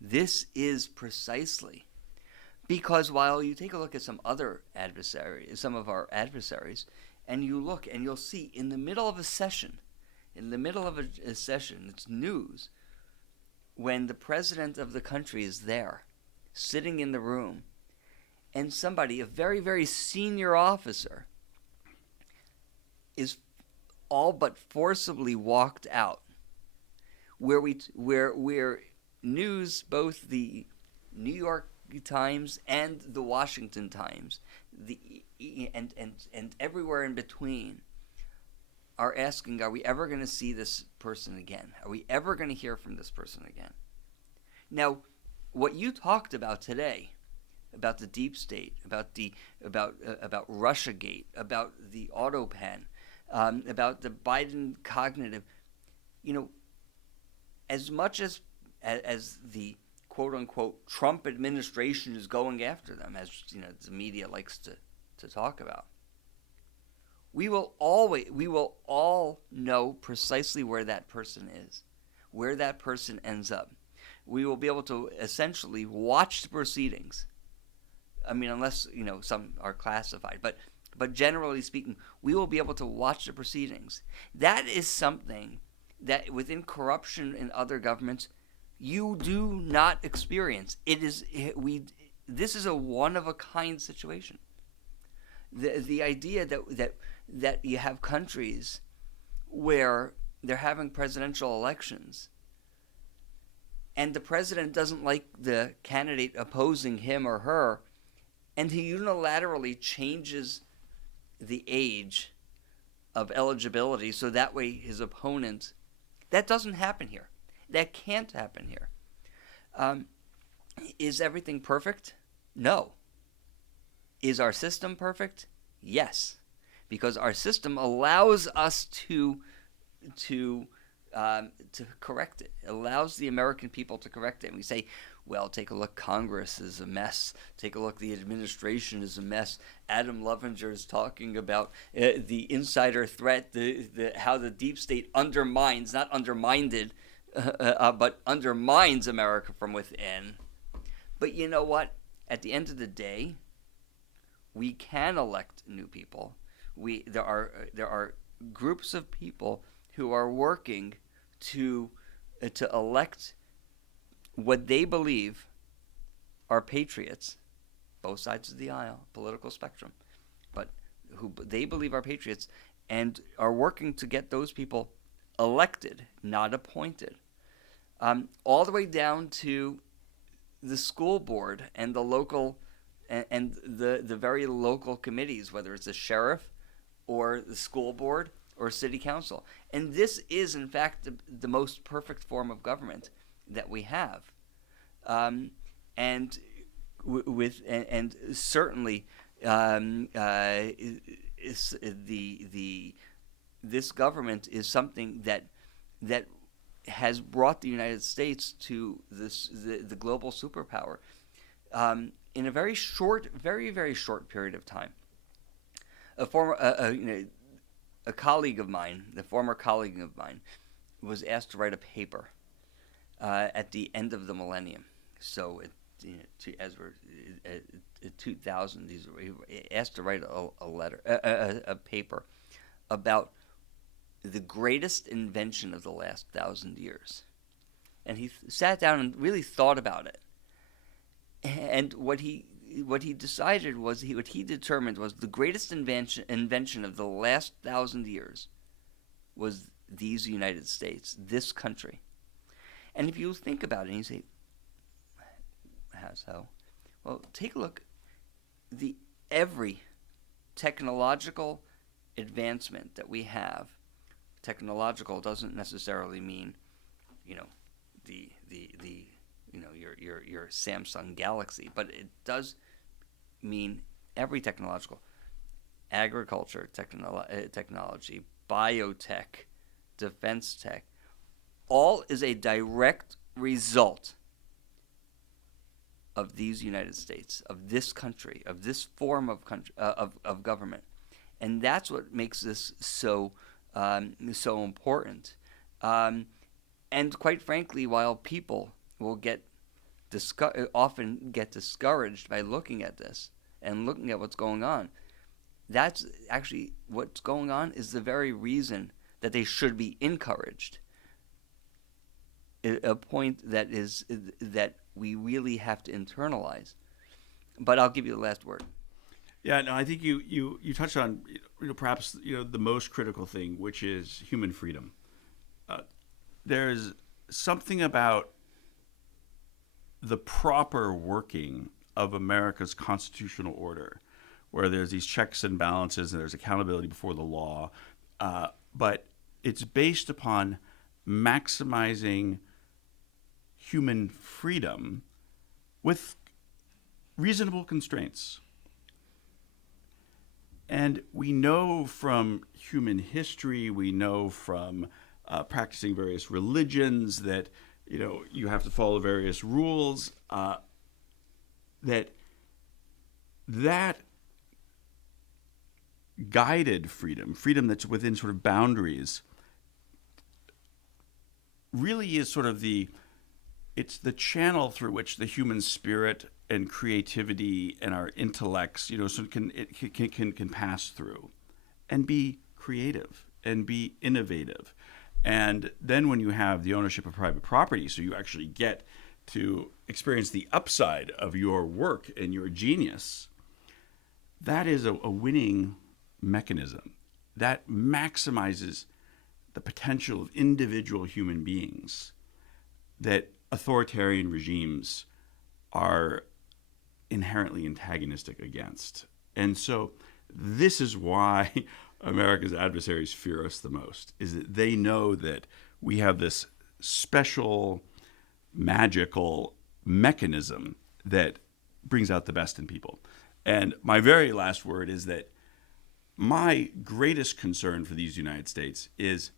This is precisely because while you take a look at some of our adversaries, and you look and you'll see in the middle of a session, it's news, when the president of the country is there, sitting in the room, and somebody, a very, very senior officer, is all but forcibly walked out, where news, both the New York Times and the Washington Times, and everywhere in between, are asking, are we ever going to see this person again? Are we ever going to hear from this person again? Now, what you talked about today, about the deep state, about Russiagate, about the Autopan, about the Biden cognitive, as much as the quote unquote Trump administration is going after them, as the media likes to talk about, we will all know precisely where that person is, where that person ends up. We will be able to essentially watch the proceedings. I mean, unless some are classified, but generally speaking, we will be able to watch the proceedings. That is something that within corruption in other governments you do not experience. This is a one of a kind situation. The idea that you have countries where they're having presidential elections and the president doesn't like the candidate opposing him or her, and he unilaterally changes the age of eligibility so that way his opponent, that doesn't happen here. That can't happen here. Is everything perfect? No. Is our system perfect? Yes, because our system allows us to correct it. It allows the American people to correct it. And we say, well, take a look, Congress is a mess. Take a look, the administration is a mess. Adam Lovinger is talking about the insider threat, how the deep state undermines, not undermined, but undermines America from within. But you know what? At the end of the day, we can elect new people. There are groups of people who are working to elect what they believe are patriots, both sides of the aisle, political spectrum, but who they believe are patriots, and are working to get those people elected, not appointed, all the way down to the school board and the local and the very local committees, whether it's the sheriff or the school board or city council. And this is, in fact, the most perfect form of government that we have, and certainly this government is something that has brought the United States to the global superpower in a very very short period of time. A colleague of mine, the former colleague of mine, was asked to write a paper at the end of the millennium. So, as we're at 2000, he asked to write a paper about the greatest invention of the last 1,000 years. And he sat down and really thought about it. And what he decided was, what he determined was the greatest invention of the last 1,000 years was these United States, this country. And if you think about it and you say, how so? Well, take a look. Every technological advancement that we have, technological doesn't necessarily mean, your Samsung Galaxy, but it does mean every technological, agriculture technology, biotech, defense tech, all is a direct result of these United States, of this country, of this form of government, and that's what makes this so important. And quite frankly, while people will often get discouraged by looking at this and looking at what's going on, that's actually what's going on is the very reason that they should be encouraged. a point that we really have to internalize. But I'll give you the last word. Yeah, no, I think you touched on perhaps the most critical thing, which is human freedom. There's something about the proper working of America's constitutional order, where there's these checks and balances and there's accountability before the law, but it's based upon maximizing human freedom with reasonable constraints. And we know from human history, we know from practicing various religions that you have to follow various rules. That guided freedom that's within sort of boundaries, really is sort of it's the channel through which the human spirit and creativity and our intellects, can pass through and be creative and be innovative. And then when you have the ownership of private property, so you actually get to experience the upside of your work and your genius, that is a winning mechanism that maximizes the potential of individual human beings that authoritarian regimes are inherently antagonistic against. And so this is why America's adversaries fear us the most, is that they know that we have this special, magical mechanism that brings out the best in people. And my very last word is that my greatest concern for these United States is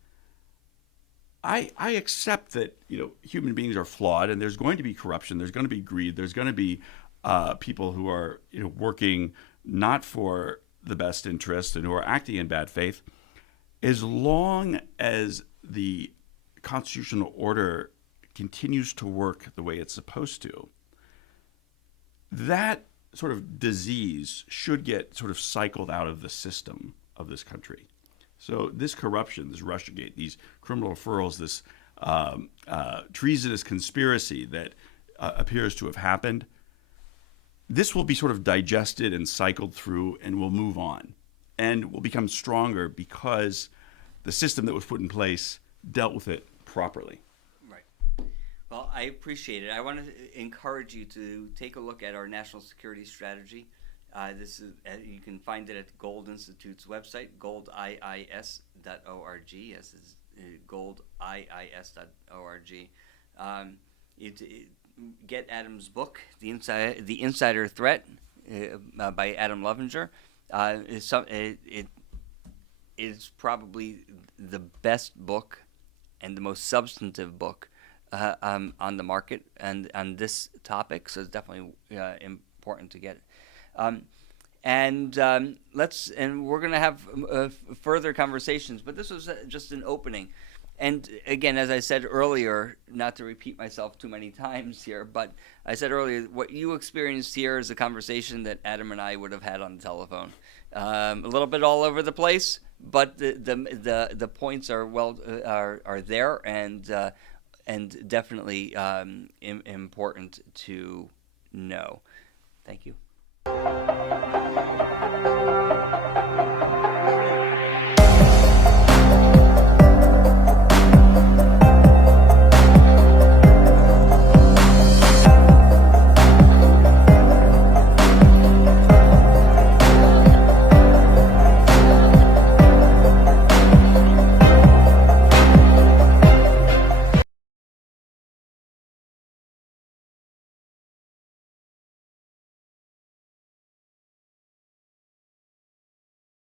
I accept that human beings are flawed, and there's going to be corruption, there's going to be greed, there's going to be people who are working not for the best interest and who are acting in bad faith. As long as the constitutional order continues to work the way it's supposed to, that sort of disease should get sort of cycled out of the system of this country. So this corruption, this Russiagate, these criminal referrals, this treasonous conspiracy that appears to have happened, this will be sort of digested and cycled through and will move on and will become stronger because the system that was put in place dealt with it properly. Right. Well, I appreciate it. I want to encourage you to take a look at our national security strategy. This is you can find it at Gold Institute's website, goldiis.org. Yes, it's goldiis.org. Get Adam's book, The Insider Threat, by Adam Lovinger. It is probably the best book and the most substantive book on the market and on this topic. So it's definitely important to get it. And we're going to have further conversations, but this was just an opening. And again, as I said earlier, not to repeat myself too many times here, but I said earlier, what you experienced here is a conversation that Adam and I would have had on the telephone. A little bit all over the place, but the points are are there and definitely important to know. Thank you.